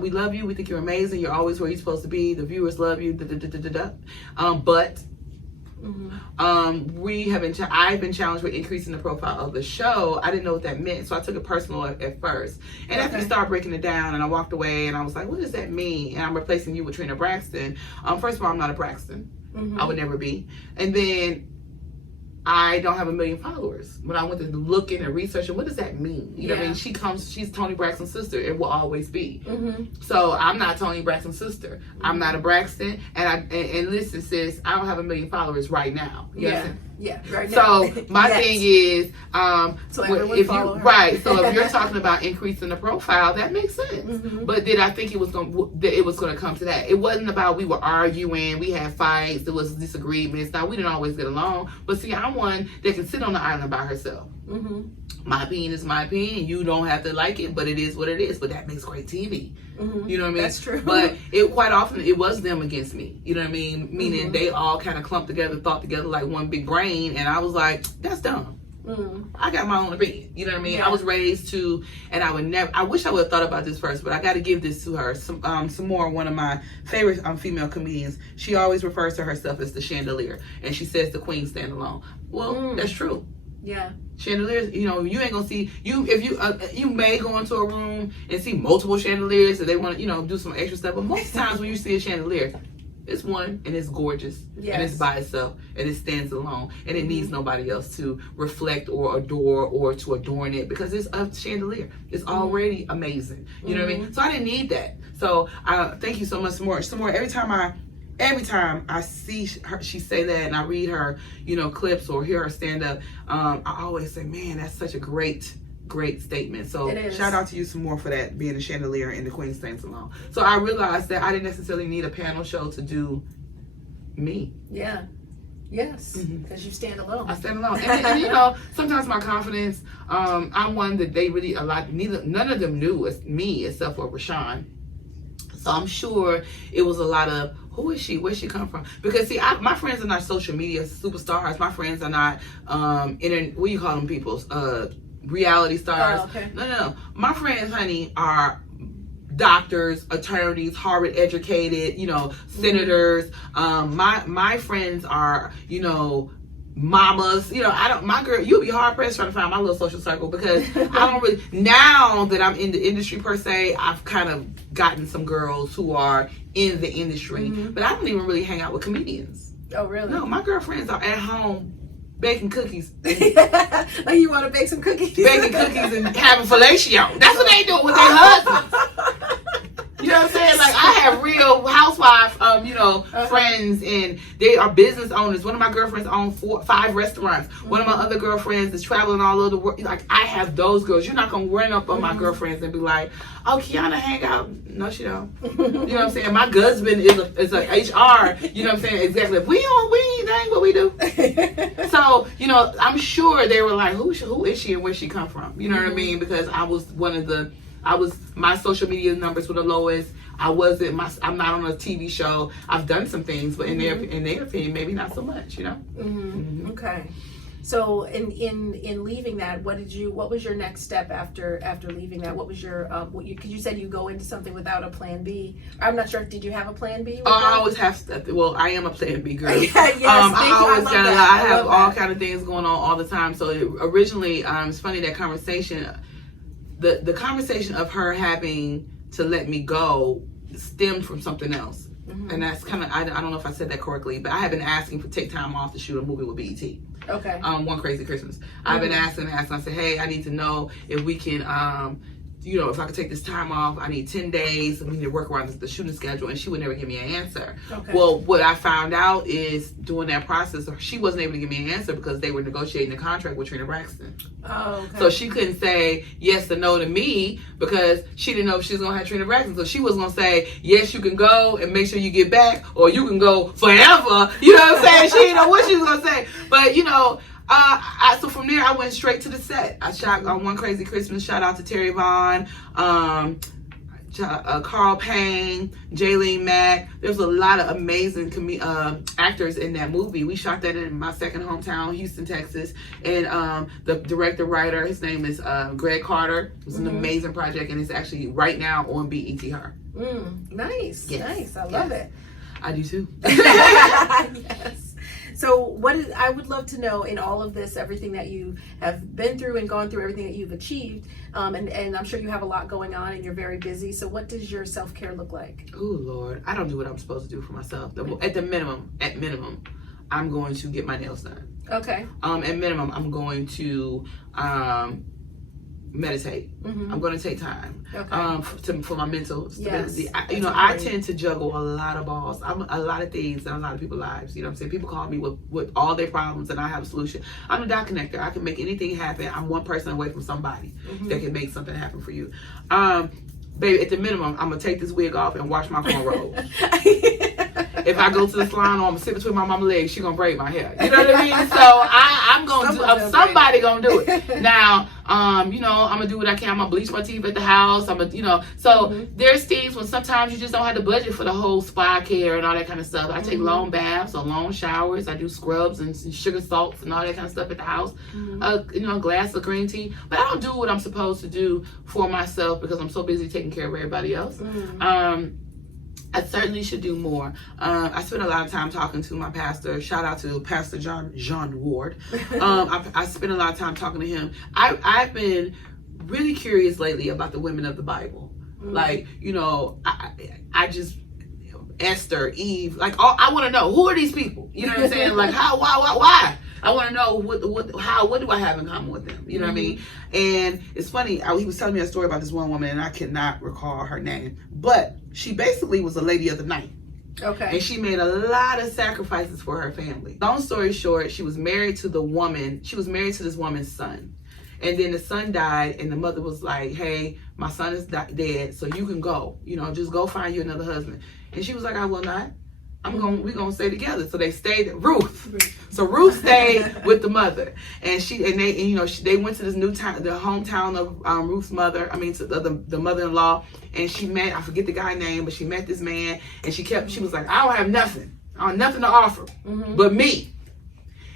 we love you, we think you're amazing, you're always where you're supposed to be, the viewers love you, but I've been challenged with increasing the profile of the show. I didn't know what that meant, so I took it personal at first. And after you start breaking it down, and I walked away, and I was like, what does that mean? And I'm replacing you with Trina Braxton. First of all, I'm not a Braxton. I would never be. And then I don't have 1 million followers. When I went to look in and research, what does that mean? You know what I mean? She's Toni Braxton's sister. It will always be. So I'm not Toni Braxton's sister. I'm not a Braxton. And listen, sis, I don't have 1 million followers right now. You understand? Yeah, right now. So my thing is, so everyone follow her. Right. So if you're talking about increasing the profile, that makes sense. But did I think it was going to come to that? It wasn't about we were arguing, we had fights, there was disagreements. Now we didn't always get along, but see, I'm one that can sit on the island by herself. My opinion is my opinion. You don't have to like it, but it is what it is. But that makes great TV. You know what I mean? That's true. But quite often it was them against me. You know what I mean? Meaning they all kind of clumped together, thought together like one big brain, and I was like, that's dumb. I got my own opinion. You know what I mean? I was raised to, and I wish I would have thought about this first, but I got to give this to her. Some more, one of my favorite female comedians, she always refers to herself as the chandelier, and she says the queen stand alone. Well, that's true. Yeah. Chandeliers, you ain't gonna see you may go into a room and see multiple chandeliers and they want to, do some extra stuff, but most times when you see a chandelier, it's one and it's gorgeous and it's by itself and it stands alone and it needs nobody else to reflect or adore or to adorn it because it's a chandelier. It's already amazing. You know what I mean? So I didn't need that. So thank you so much, some more. Every time I see her, she say that, and I read her, clips or hear her stand up, I always say, man, that's such a great great statement. So It is. shout out to you some more for that, being a chandelier in the Queen Stand Salon. So I realized that I didn't necessarily need a panel show to do me. Yeah. Yes, because you stand alone. I stand alone. And, you know, sometimes my confidence, I'm one that they really, none of them knew as me except for Rashawn. So I'm sure it was a lot of, who is she? Where's she come from? Because see, my friends are not social media superstars. My friends are not, what do you call them people? Reality stars. Oh, okay. No. My friends, honey, are doctors, attorneys, Harvard educated, you know, senators. My friends are, you know, mamas. You know, my girl, you'll be hard pressed trying to find my little social circle, because I don't really, now that I'm in the industry per se, I've kind of gotten some girls who are in the industry, but I don't even really hang out with comedians. Oh, really? No, my girlfriends are at home baking cookies. Like, you want to bake some cookies? Baking cookies and having fellatio. That's what they do with their husbands. You know what I'm saying? Like, I have real housewife, friends, and they are business owners. One of my girlfriends owns 5 restaurants. One of my other girlfriends is traveling all over the world. Like, I have those girls. You're not going to run up on my girlfriends and be like, oh, Kiana hang out. No, she don't. You know what I'm saying? My husband is a HR. You know what I'm saying? Exactly. We that ain't what we do. So, you know, I'm sure they were like, who is she and where she come from? You know what I mean? Because I was my social media numbers were the lowest. I'm not on a TV show. I've done some things, but in their opinion, maybe not so much, you know? Okay. So in leaving that, what was your next step after leaving that? What was your, because you said you go into something without a plan B. I'm not sure, did you have a plan B? I always have, I am a plan B girl. Yes, I have all kind of things going on all the time. So originally, it's funny, that conversation, the conversation of her having to let me go stemmed from something else. And that's kind of, I don't know if I said that correctly, but I have been asking to take time off to shoot a movie with BET. Okay. One Crazy Christmas. I've been asking. I said, hey, I need to know if we can, if I could take this time off. I need 10 days. We need to work around the shooting schedule. And she would never give me an answer. Okay. Well, what I found out is during that process, she wasn't able to give me an answer because they were negotiating a contract with Trina Braxton. Oh, okay. So she couldn't say yes or no to me because she didn't know if she was going to have Trina Braxton. So she was going to say, yes, you can go and make sure you get back, or you can go forever. You know what I'm saying? She didn't know what she was going to say. But, you know, so from there, I went straight to the set. I shot on One Crazy Christmas. Shout out to Terry Vaughn, Carl Payne, Jaylene Mack. There's a lot of amazing actors in that movie. We shot that in my second hometown, Houston, Texas. And the director-writer, his name is Greg Carter. It was an amazing project, and it's actually right now on BET Her. Nice, yes. Nice. I love it. I do too. Yes. So I would love to know, in all of this, everything that you have been through and gone through, everything that you've achieved, and I'm sure you have a lot going on and you're very busy. So what does your self-care look like? Oh, Lord. I don't do what I'm supposed to do for myself. At minimum, I'm going to get my nails done. Okay. At minimum, I'm going to meditate. I'm going to take time for my mental stability. Yes, I tend to juggle a lot of balls. I'm a lot of things in a lot of people's lives. You know what I'm saying? People call me with all their problems, and I have a solution. I'm a dot connector. I can make anything happen. I'm one person away from somebody that can make something happen for you. Baby, at the minimum, I'm going to take this wig off and wash my cornrows. If I go to the salon or I'm going to sit between my mama's legs, she's going to braid my hair. You know what I mean? So I'm going to somebody going to do it. Now, I'm going to do what I can. I'm going to bleach my teeth at the house. So there's things when sometimes you just don't have the budget for the whole spa care and all that kind of stuff. I take long baths or long showers. I do scrubs and sugar salts and all that kind of stuff at the house. A glass of green tea. But I don't do what I'm supposed to do for myself because I'm so busy taking care of everybody else. I certainly should do more. I spend a lot of time talking to my pastor. Shout out to Pastor John Ward. I spend a lot of time talking to him. I've been really curious lately about the women of the Bible. Like, I just, Esther, Eve, like, I want to know, who are these people? You know what I'm saying? Like, how, why? I want to know what do I have in common with them? You know what I mean? And it's funny, he was telling me a story about this one woman, and I cannot recall her name, but she basically was a lady of the night. Okay. And she made a lot of sacrifices for her family. Long story short, she was married to this woman's son. And then the son died, and the mother was like, hey, my son is dead, so you can go. Just go find you another husband. And she was like, I will not. We're gonna stay together. So they stayed at Ruth. So Ruth stayed with the mother, and they went to this new town, the hometown of Ruth's mother. To the mother-in-law, and she met, I forget the guy's name, but she met this man, and she was like, I don't have nothing. I have nothing to offer, but me.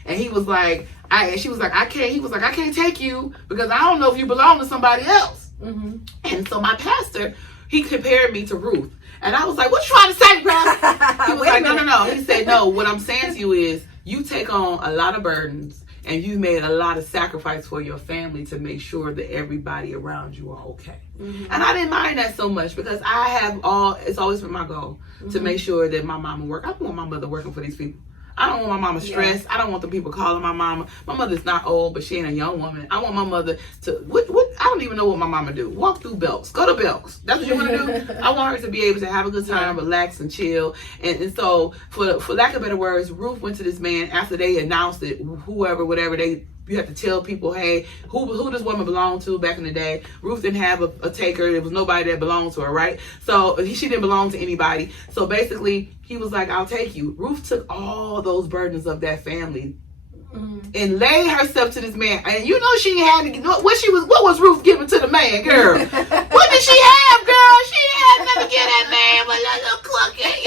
And he was like, she was like, I can't. He was like, I can't take you because I don't know if you belong to somebody else. And so my pastor, he compared me to Ruth. And I was like, what you trying to say, Pastor? He was like, no. He said, no, what I'm saying to you is you take on a lot of burdens and you've made a lot of sacrifice for your family to make sure that everybody around you are okay. And I didn't mind that so much because it's always been my goal to make sure that my mama work. I don't want my mother working for these people. I don't want my mama stressed. I don't want the people calling my mama. My mother's not old, but she ain't a young woman. I want my mother to, I don't even know what my mama do. Walk through Belks. Go to Belks. That's what you want to do? I want her to be able to have a good time, relax and chill. And so, for lack of better words, Ruth went to this man after they announced it, whatever, you have to tell people, hey, who this woman belonged to back in the day. Ruth didn't have a taker. There was nobody that belonged to her, right? So she didn't belong to anybody. So basically, he was like, I'll take you. Ruth took all those burdens of that family and laid herself to this man. And she had to, what was Ruth giving to the man, girl? What did she have, girl? She had nothing to give that man but a little clucking.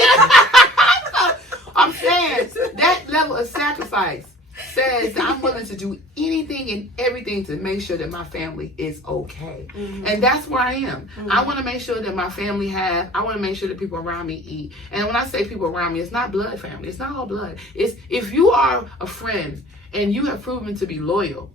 I'm saying that level of sacrifice says that I'm willing to do anything and everything to make sure that my family is okay. And that's where I am. I want to make sure that my family I want to make sure that people around me eat. And when I say people around me, it's not blood family. It's not all blood. It's if you are a friend and you have proven to be loyal,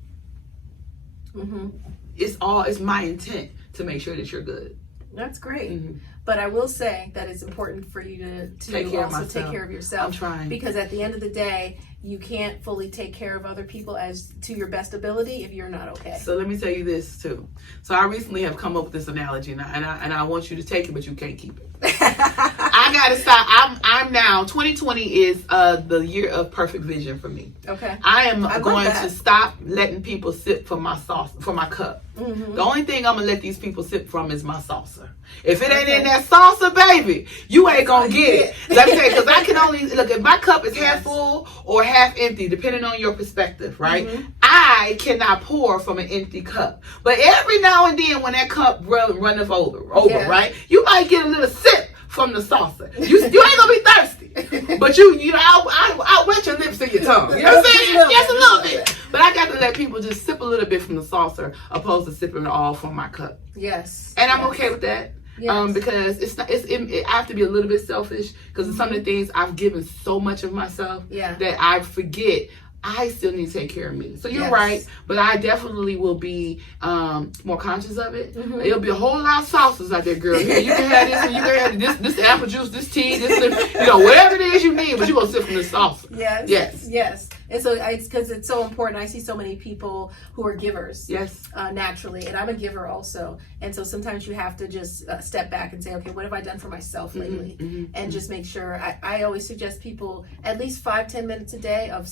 it's my intent to make sure that you're good. That's great. But I will say that it's important for you to take care of yourself. I'm trying. Because at the end of the day, you can't fully take care of other people as to your best ability if you're not okay. So let me tell you this too. So I recently have come up with this analogy, and I want you to take it, but you can't keep it. I gotta stop. I'm now 2020 is the year of perfect vision for me. Okay. I am going to stop letting people sip from my sauce, from my cup. The only thing I'm gonna let these people sip from is my saucer. If it ain't in that saucer, baby, you ain't gonna get it. Let me tell you, because I can only look if my cup is half full or half empty, depending on your perspective, right? I cannot pour from an empty cup. But every now and then, when that cup runneth over, right? You might get a little sip from the saucer. You ain't gonna be thirsty, but I'll wet your lips and your tongue. You know what I'm saying? Just a little bit. But I got to let people just sip a little bit from the saucer, opposed to sipping it all from my cup. Yes. And I'm okay with that. Yes. Because I have to be a little bit selfish because some of the things I've given so much of myself that I forget I still need to take care of me. So you're right, but I definitely will be more conscious of it. There'll be a whole lot of sauces out there, girl. Yeah, you can have this, and you can have this apple juice, this tea, whatever it is you need, but you're going to sip from the sauce. Yes. And so it's because it's so important. I see so many people who are givers naturally, and I'm a giver also. And so sometimes you have to just step back and say, okay, what have I done for myself lately? And just make sure. I always suggest people at least 5-10 minutes a day of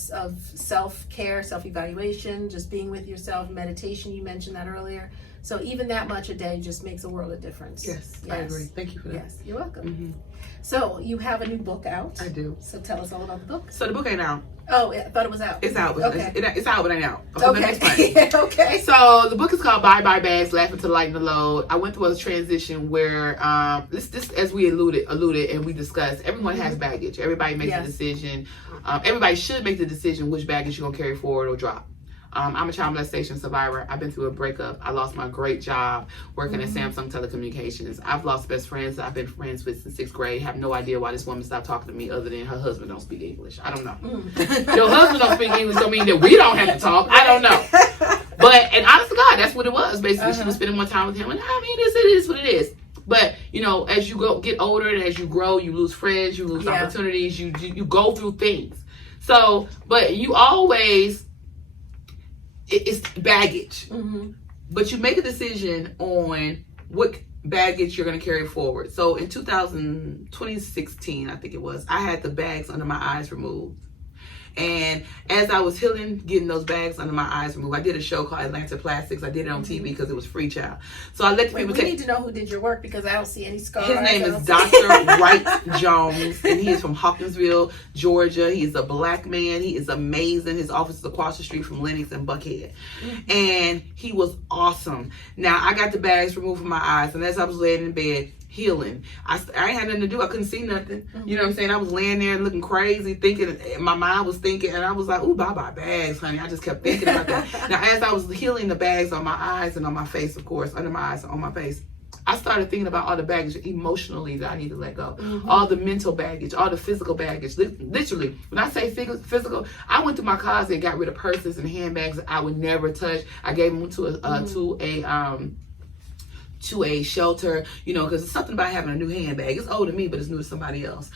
self-care, self-evaluation, just being with yourself, meditation. You mentioned that earlier. So even that much a day just makes a world of difference. Yes. I agree. Thank you for that. Yes, you're welcome. So you have a new book out. I do. So tell us all about the book. So the book ain't out. Oh, I thought it was out. It's out. But okay. It's out, but ain't out. Okay. Okay. So the book is called Bye Bye Bags, Laughing to Lighten the Load. I went through a transition where this as we alluded and we discussed, everyone has baggage. Everybody makes a decision. Everybody should make the decision which baggage you're gonna carry forward or drop. I'm a child molestation survivor. I've been through a breakup. I lost my great job working at Samsung Telecommunications. I've lost best friends I've been friends with since 6th grade. Have no idea why this woman stopped talking to me other than her husband don't speak English. I don't know. Your husband don't speak English don't mean that we don't have to talk. I don't know. But, and honest to God, that's what it was. Basically, she was spending more time with him. And I mean, it is what it is. But, as you get older and as you grow, you lose friends, you lose opportunities, you go through things. So, but you always... It's baggage, but you make a decision on what baggage you're going to carry forward. So in 2016, I think it was, I had the bags under my eyes removed. And as I was healing, getting those bags under my eyes removed, I did a show called Atlanta Plastics. I did it on TV because it was free, child. So I let the people We need to know who did your work because I don't see any scars. His name is Dr. Wright Jones, and he is from Hawkinsville, Georgia. He is a black man. He is amazing. His office is across the street from Lennox and Buckhead. And he was awesome. Now, I got the bags removed from my eyes, and as I was laying in bed, healing. I ain't had nothing to do. I couldn't see nothing. You know what I'm saying? I was laying there looking crazy, thinking, my mind was thinking, and I was like, ooh, bye-bye bags, honey. I just kept thinking about that. Now, as I was healing the bags on my eyes and on my face, of course, under my eyes and on my face, I started thinking about all the baggage emotionally that I need to let go. All the mental baggage, all the physical baggage. Literally, when I say physical, I went through my closet and got rid of purses and handbags that I would never touch. I gave them to a shelter, you know, because it's something about having a new handbag. It's old to me, but it's new to somebody else.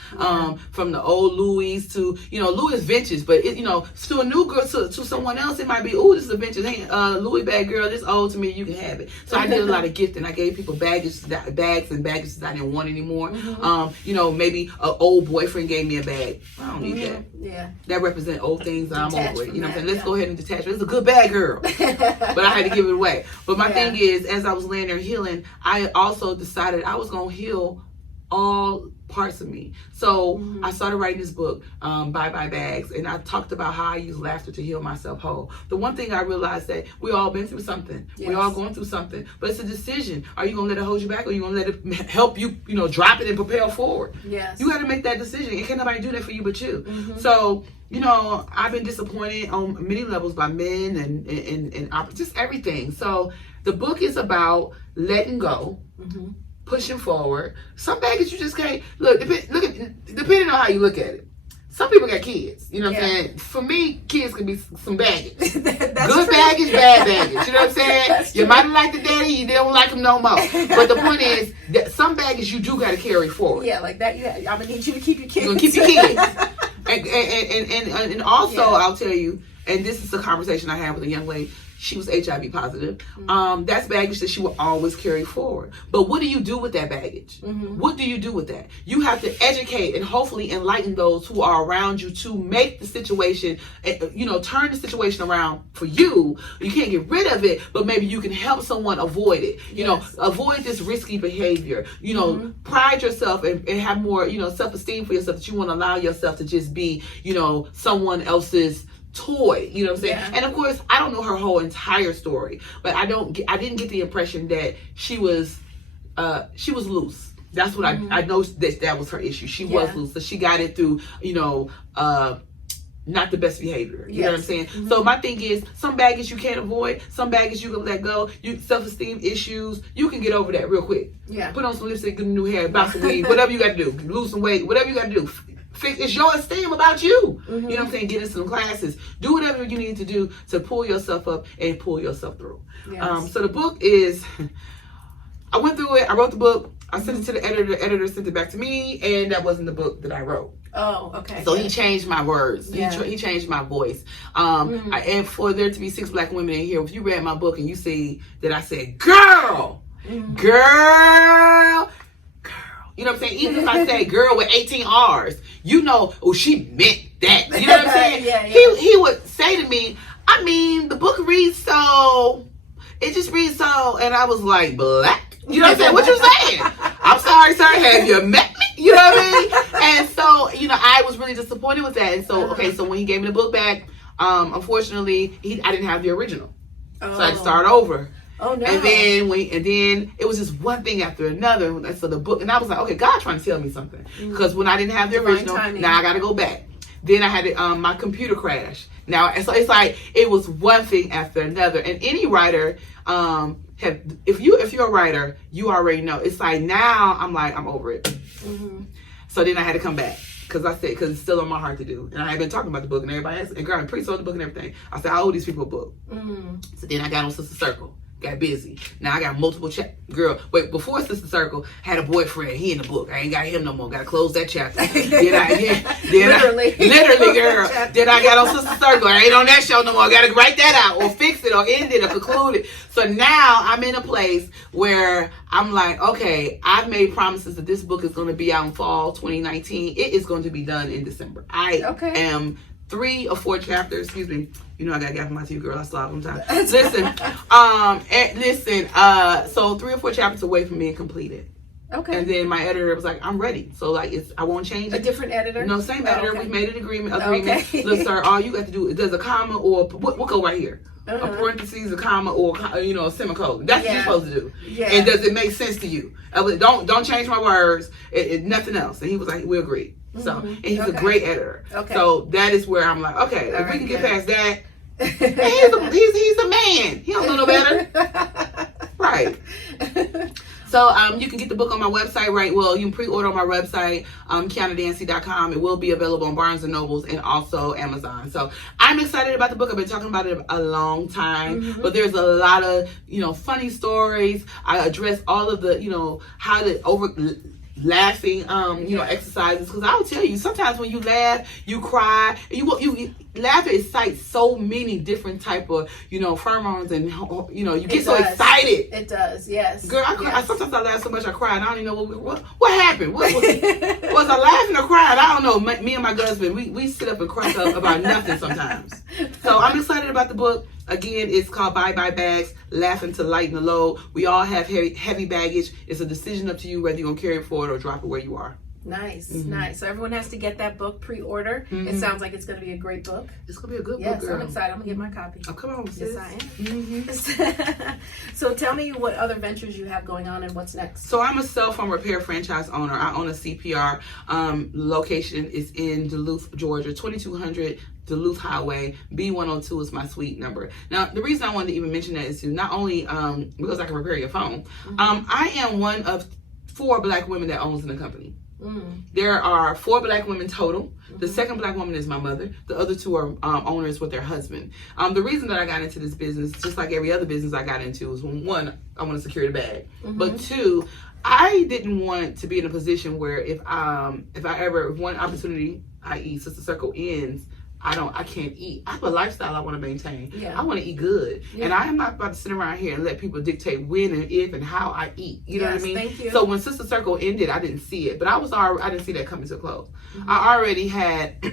From the old Louis to, you know, Louis is vintage, but it, you know, to a new girl, to someone else, it might be, oh, this is a vintage Louis bag, girl. This old to me, you can have it. So I did a lot of gifting. I gave people bags and baggage that I didn't want anymore. You know, maybe an old boyfriend gave me a bag. I don't need that. Yeah. That represents old things that I'm over it. You know what I'm saying? Let's yeah. go ahead and detach it. It's a good bag, girl. But I had to give it away. But my thing is, as I was laying there healing, I also decided I was going to heal all parts of me. So I started writing this book, Bye Bye Bags, and I talked about how I use laughter to heal myself whole. The one thing I realized that we all been through something. Yes. We all going through something. But it's a decision. Are you going to let it hold you back, or are you going to let it help you, you know, drop it and propel forward? Yes. You got to make that decision. And can't nobody do that for you but you. So, you know, I've been disappointed on many levels by men and just everything. So the book is about letting go, pushing forward. Some baggage you just can't depending on how you look at it. Some people got kids, you know what I'm saying? For me, kids can be some baggage. Good baggage, bad baggage. You know what I'm saying? You might have liked the daddy, you don't like him no more. But the point is, that some baggage you do got to carry forward. Yeah, like that. Yeah, I'm gonna need you to keep your kids. You're gonna keep your kids. And also, I'll tell you, and this is a conversation I had with a young lady. She was HIV positive. That's baggage that she will always carry forward. But what do you do with that baggage? What do you do with that? You have to educate and hopefully enlighten those who are around you to make the situation, you know, turn the situation around for you. You can't get rid of it, but maybe you can help someone avoid it. You know, avoid this risky behavior. You know, pride yourself and have more, you know, self-esteem for yourself, that you want to allow yourself to just be, you know, someone else's toy, you know what I'm saying? And of course, I don't know her whole entire story, but I didn't get the impression that she was loose. That's what I know, that was her issue. She was loose, so she got it through, you know, not the best behavior. You know what I'm saying? So my thing is, some baggage you can't avoid, some baggage you can let go. You self-esteem issues, you can get over that real quick. Put on some lipstick, get a new hair, buy some weed, whatever you got to do, lose some weight, whatever you got to do. It's your esteem about you. You know what I'm saying? Get in some classes. Do whatever you need to do to pull yourself up and pull yourself through. So the book is, I went through it. I wrote the book. I sent it to the editor. The editor sent it back to me, and that wasn't the book that I wrote. Oh, okay. So he changed my words. He changed my voice. And for there to be 6 black women in here, if you read my book and you see that I said, girl, you know what I'm saying? Even if I say girl with 18 R's, you know, oh, she meant that. You know what I'm saying? He would say to me, I mean, the book reads so, it just reads so, and I was like, black? You know what I'm saying? What you saying? I'm sorry, sir, have you met me? You know what I mean? And so, you know, I was really disappointed with that. And so, okay, so when he gave me the book back, unfortunately, I didn't have the original. So I had to start over. Oh no! And then it was just one thing after another. And so the book, and I was like, okay, God trying to tell me something, because when I didn't have the original, now I got to go back. Then I had my computer crash. Now, and so it's like it was one thing after another. And any writer, if you're a writer, you already know. It's like now I'm over it. So then I had to come back. Because it's still on my heart to do. And I had been talking about the book, and everybody asked, and girl, I pre-sold the book and everything. I said, I owe these people a book. So then I got on Sister Circle. Got busy. Now I got multiple girl. Wait, before Sister Circle, had a boyfriend. He in the book. I ain't got him no more. Got to close that chapter. Literally, girl. Then I got on Sister Circle. I ain't on that show no more. I got to write that out or fix it or end it or conclude it. So now I'm in a place where I'm like, okay, I've made promises that this book is going to be out in fall 2019. It is going to be done in December. I am 3 or 4 chapters. Excuse me. You know I got a gap in my teeth, girl. I slop sometimes. Listen, so 3 or 4 chapters away from being completed. Okay. And then my editor was like, I'm ready. So like I won't change it. A different editor? No, same editor. Okay. We made an agreement. Okay. Look, sir, all you got to do is there's a comma or what go right here. A parentheses, a comma, or a semicolon. That's what you're supposed to do. Yeah. And does it make sense to you? Don't change my words. Nothing else. And he was like, we agree. So, and he's a great editor. Okay. So that is where I'm like, okay, if we can get past that, he's a man. He don't know no better. Right. So you can get the book on my website, right? Well, you can pre-order on my website, KianaDancie.com. It will be available on Barnes & Nobles and also Amazon. So I'm excited about the book. I've been talking about it a long time, but there's a lot of, funny stories. I address all of the, how to laughing exercises, because I'll tell you, sometimes when you laugh, you cry, you laughter excites so many different type of pheromones, and you get so excited. It does, yes. Girl, I cry. Yes. Sometimes I laugh so much I cry, and I don't even know what happened. Was I laughing or crying? I don't know. Me and my husband, we sit up and crack up about nothing sometimes. So I'm excited about the book. Again, it's called Bye Bye Bags, Laughing to Lighten the Load. We all have heavy baggage. It's a decision up to you whether you're going to carry it forward or drop it where you are. Nice, nice. So everyone has to get that book, pre-order. It sounds like it's going to be a great book. It's going to be a good book, girl. Yes, I'm excited. I'm going to get my copy. Oh, come on, sis. Yes, I am. So tell me what other ventures you have going on and what's next. So I'm a cell phone repair franchise owner. I own a CPR. Location is in Duluth, Georgia, 2200 Duluth Highway. B102 is my suite number. Now, the reason I wanted to even mention that is to not only because I can repair your phone, I am one of 4 Black women that owns in the company. There are 4 Black women total. The second Black woman is my mother. The other 2 are owners with their husband. The reason that I got into this business, just like every other business I got into, is 1, I want to secure the bag. But 2, I didn't want to be in a position where if one opportunity, i.e. Sister Circle, ends, I can't eat. I have a lifestyle I want to maintain. Yeah. I want to eat good. Yeah. And I am not about to sit around here and let people dictate when and if and how I eat. You know what I mean? Thank you. So when Sister Circle ended, I didn't see it. But I didn't see that coming to a close. I already had,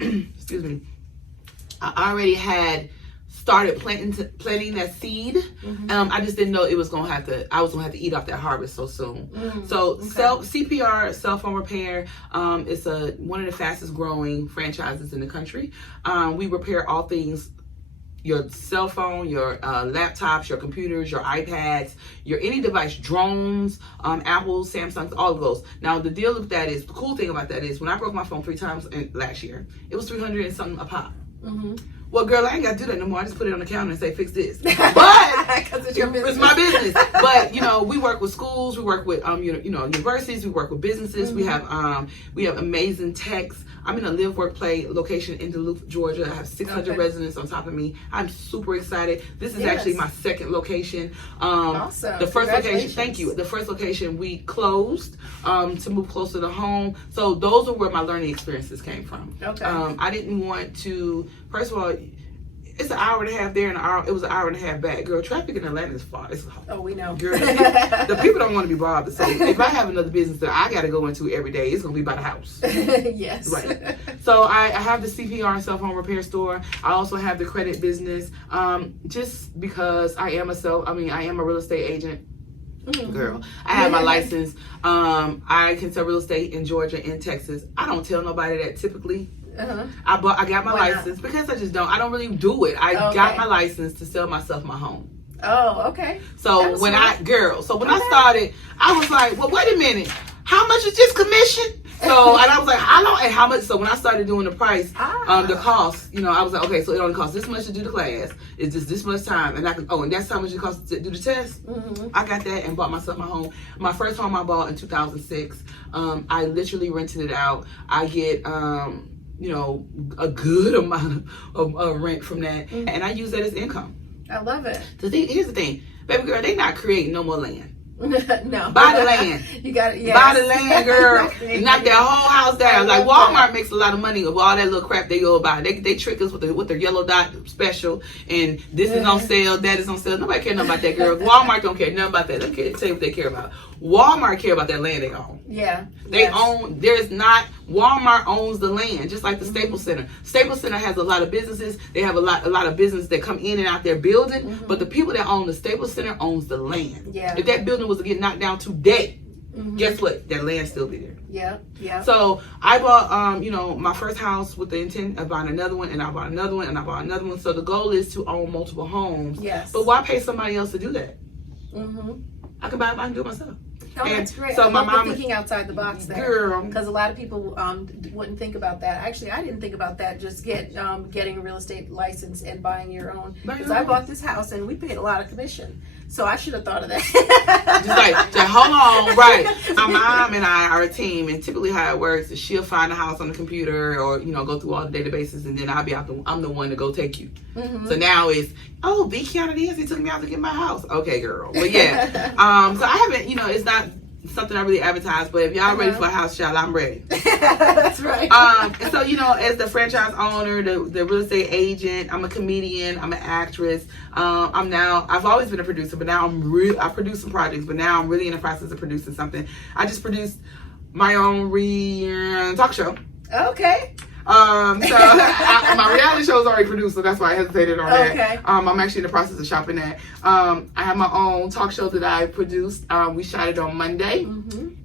started planting that seed. I just didn't know I was gonna have to eat off that harvest so soon. CPR, cell phone repair, it's one of the fastest growing franchises in the country. We repair all things: your cell phone, your laptops, your computers, your iPads, any device, drones, Apple, Samsung, all of those. Now the deal with that is, the cool thing about that is, when I broke my phone 3 times last year, it was $300 and something a pop. Well, girl, I ain't got to do that no more. I just put it on the counter and say, fix this. But it's my business. But, we work with schools. We work with, universities. We work with businesses. We have amazing techs. I'm in a live, work, play location in Duluth, Georgia. I have 600 residents on top of me. I'm super excited. This is actually my second location. Awesome. The first location, thank you. The first location we closed to move closer to home. So those are where my learning experiences came from. Okay. I didn't want to, first of all, it's an hour and a half there and it was an hour and a half back. Girl, traffic in Atlanta is far. Oh, we know. Girl, the people don't want to be bothered. So if I have another business that I got to go into every day, it's going to be by the house. Yes. Right. So I have the CPR and cell phone repair store. I also have the credit business. Just because I am a real estate agent. Girl, I have my license. I can sell real estate in Georgia and Texas. I don't tell nobody that typically. I got my license because I don't really do it. I got my license to sell myself my home. Oh, okay. So when I started, I was like, well, wait a minute. How much is this commission? So, and I was like, how much? So when I started doing the price, the cost, I was like, okay, so it only costs this much to do the class. It's just this much time. And and that's how much it costs to do the test. I got that and bought myself my home. My first home I bought in 2006. I literally rented it out. I get, a good amount of rent from that. And I use that as income. I love it. Here's the thing, baby girl, they not creating no more land. No. Buy the land. You got it. Yes. Buy the land, girl. Knock that whole house down. Like Walmart makes a lot of money of all that little crap they go buy. They trick us with their yellow dot special, and this is on sale, that is on sale. Nobody care nothing about that, girl. Walmart don't care nothing about that. Let me tell you what they care about. Walmart care about that land they own. Yeah. They own. Walmart owns the land, just like the Staples Center. Staples Center has a lot of businesses. They have a lot of business that come in and out their building. But the people that own the Staples Center owns the land. Yeah. If that building was to get knocked down today, guess what? That land still be there. Yeah. Yeah. So I bought, my first house with the intent of buying another one, and I bought another one, and I bought another one. So the goal is to own multiple homes. Yes. But why pay somebody else to do that? I can do it myself. Oh, that's great. So I my love mom, thinking outside the box there, girl, because a lot of people wouldn't think about that. Actually, I didn't think about that. Just getting a real estate license and buying your own. Because I bought this house and we paid a lot of commission, so I should have thought of that. just hold on, right? My mom and I are a team, and typically how it works is she'll find a house on the computer or go through all the databases, and then I'm the one to go take you. So now it's the Kiana Dancie took me out to get my house. Okay, girl, but yeah, so I haven't, it's not something I really advertise, but if y'all ready for a house, child, I'm ready. That's right. And so, as the franchise owner, the real estate agent, I'm a comedian, I'm an actress. I've always been a producer, but now I produce some projects, but now I'm really in the process of producing something. I just produced my own talk show. Okay. My reality show is already produced, so that's why I hesitated on that. Okay. I'm actually in the process of shopping that. I have my own talk show that I produced. We shot it on Monday.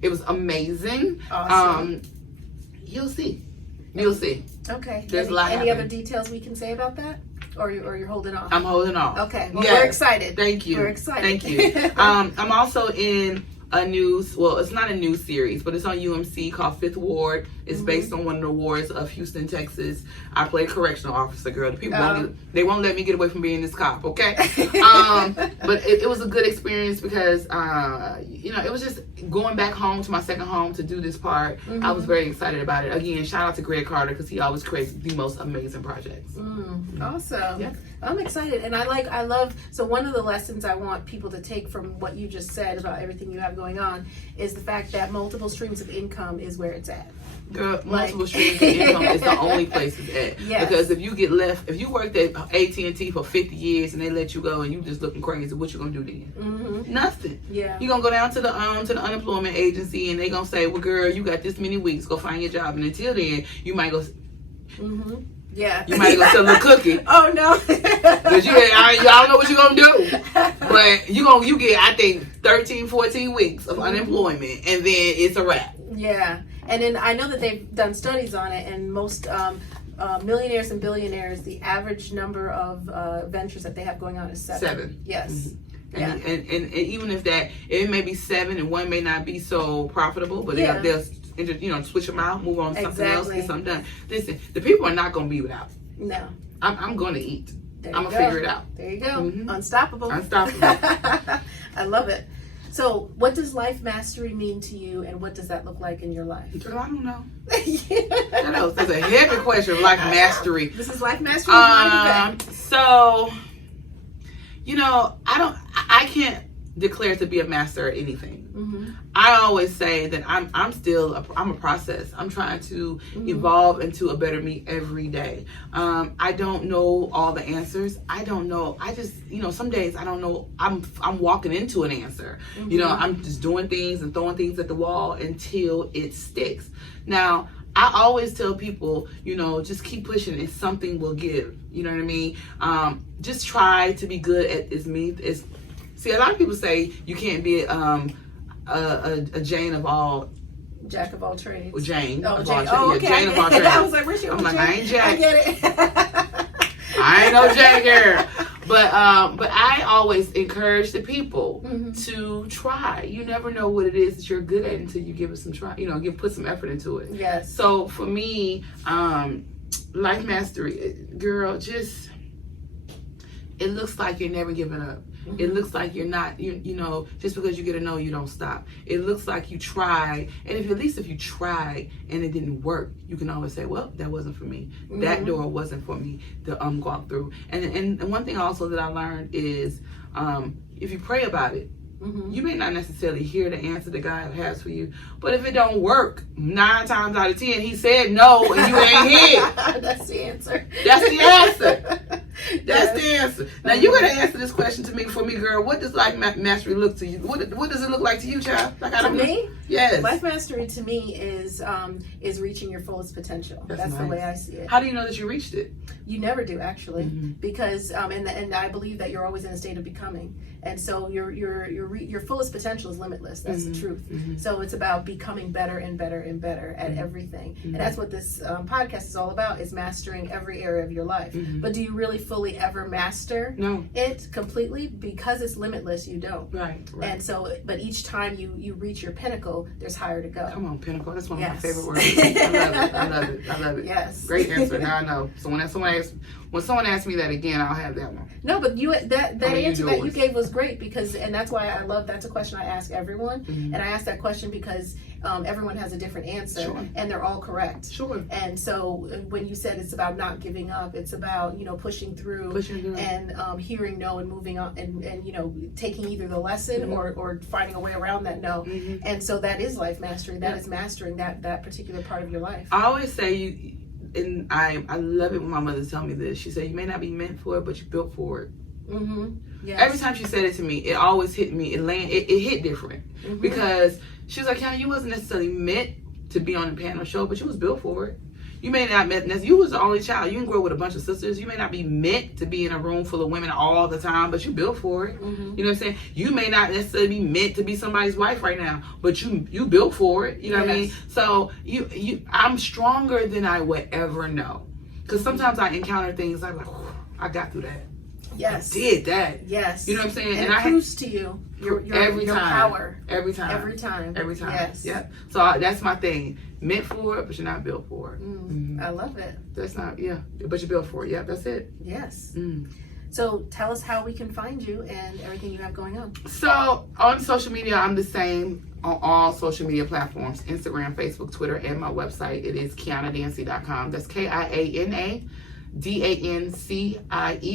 It was amazing. Awesome. You'll see. Okay. There's a lot Any happening. other details we can say about that? Or you're holding off? I'm holding off. Okay. Well, we're excited. Thank you. We're excited. Thank you. I'm also in it's not a new series, but it's on UMC called Fifth Ward. It's based on one of the wards of Houston, Texas. I play correctional officer, girl. The people won't let me get away from being this cop, okay? But it was a good experience because it was just going back home to my second home to do this part. I was very excited about it. Again, shout out to Greg Carter because he always creates the most amazing projects. Awesome. Yeah. I'm excited, and I love. So one of the lessons I want people to take from what you just said about everything you have going on is the fact that multiple streams of income is where it's at. Girl, multiple streams of income is the only place it's at. Yes. Because if you worked at AT&T for 50 years and they let you go and you just looking crazy, what you gonna do then? Nothing. Yeah. You gonna go down to the unemployment agency and they gonna say, well, girl, you got this many weeks, go find your job. And until then, you might go. Yeah. You might go sell a cookie. Oh no. Because y'all know what you're gonna do. But you get, I think, 13, 14 weeks of unemployment and then it's a wrap. Yeah. And then I know that they've done studies on it, and most millionaires and billionaires, the average number of ventures that they have going on is 7. Yes. Yeah. And even if it may be 7 and one may not be so profitable, but they'll switch them out, move on to something else, get something done. Listen, the people are not going to be without. No. I'm going to eat. I'm going to figure it out. There you go. Unstoppable. I love it. So, what does LifeMastery mean to you, and what does that look like in your life? Girl, I don't know. I know. That's a heavy question, LifeMastery. This is LifeMastery. Monica Bey. So, I can't declare to be a master at anything. I always say that I'm a process. I'm trying to evolve into a better me every day. I don't know all the answers. I don't know. I just, some days I don't know. I'm walking into an answer. I'm just doing things and throwing things at the wall until it sticks. Now, I always tell people, just keep pushing and something will give. You know what I mean? Just try to be good at See, a lot of people say you can't be a Jane of all. Jack of all trades. Jane. Oh, of Jane. all Oh, okay. Jane of all trades. I was like, where's your I'm like, I ain't Jack. I get it. I ain't no Jack girl. But I always encourage the people to try. You never know what it is that you're good at until you give it some try. Put some effort into it. Yes. So for me, LifeMastery, girl, just it looks like you're never giving up. It looks like you're not, just because you get a no, you don't stop. It looks like you try, and if you try and it didn't work, you can always say, well, that wasn't for me. That door wasn't for me to walk through. And one thing also that I learned is, if you pray about it, You may not necessarily hear the answer that God has for you, but if it don't work, 9 times out of 10, He said no, and you ain't here. That's the answer. That's the answer. That's the answer. Now you gotta answer this question for me, girl. What does life mastery look to you? What does it look like to you, child? Like, I don't know. Me? Yes. Life mastery to me is reaching your fullest potential. That's nice. The way I see it. How do you know that you reached it? You never do, actually, because and I believe that you're always in a state of becoming, and so your fullest potential is limitless. That's the truth. So it's about becoming better and better and better at everything, and that's what this podcast is all about: is mastering every area of your life. But do you really fully ever master it completely? Because it's limitless, you don't. Right. And so, but each time you reach your pinnacle, there's higher to go. Come on, pinnacle. That's one of my favorite words. I love it. Yes. Great answer. Now I know. So when someone asks me that again, I'll have that one. No, but that answer that you gave was great, because, and that's why I love, that's a question I ask everyone. And I ask that question because everyone has a different answer, and they're all correct. And so when you said it's about not giving up, it's about, pushing through. And hearing no and moving on, and taking either the lesson or finding a way around that no. And so that is life mastery. That is mastering that particular part of your life. I always say and I love it when my mother tells me this. She said, you may not be meant for it, but you're built for it. Yes. Every time she said it to me, it always hit me. It hit different, because she was like, Kiana, you wasn't necessarily meant to be on the panel show, but you was built for it. You may not you was the only child. You can grow with a bunch of sisters. You may not be meant to be in a room full of women all the time, but you built for it. You know what I'm saying? You may not necessarily be meant to be somebody's wife right now, but you built for it. You know what I mean? So I'm stronger than I would ever know. Because sometimes I encounter things I'm like, I got through that. Yes. I did that. Yes. You know what I'm saying? And it proves to you your power. Every time. Every time. Yes. Yeah. So that's my thing. Meant for it, but you're not built for it. I love it. That's not, but you're built for it. Yeah, that's it. Yes. So tell us how we can find you and everything you have going on. So on social media, I'm the same on all social media platforms: Instagram, Facebook, Twitter, and my website. It is KianaDancie.com. That's KianaDancie.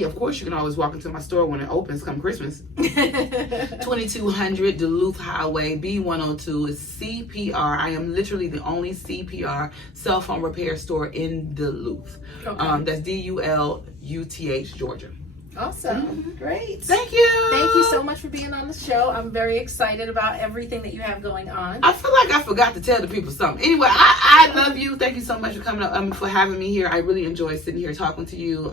Of course, you can always walk into my store when it opens come Christmas. 2200 Duluth Highway, B102 is CPR. I am literally the only CPR cell phone repair store in Duluth. That's DULUTH, Georgia. Awesome. Great. Thank you. Thank you so much for being on the show. I'm very excited about everything that you have going on. I feel like I forgot to tell the people something. Anyway, I love you. Thank you so much for coming up, for having me here. I really enjoy sitting here talking to you.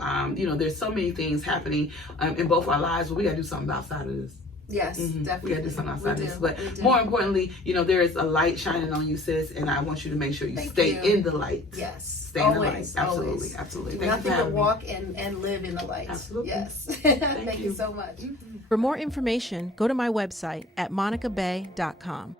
There's so many things happening in both our lives, but we got to do something outside of this. Yes, definitely. We got to do something outside of this. But more importantly, there is a light shining on you, sis, and I want you to make sure you stay in the light. Yes. Stay in the light. Absolutely. Absolutely. Nothing but walk and live in the light. Absolutely. Yes. Thank you so much. For more information, go to my website at monicabey.com.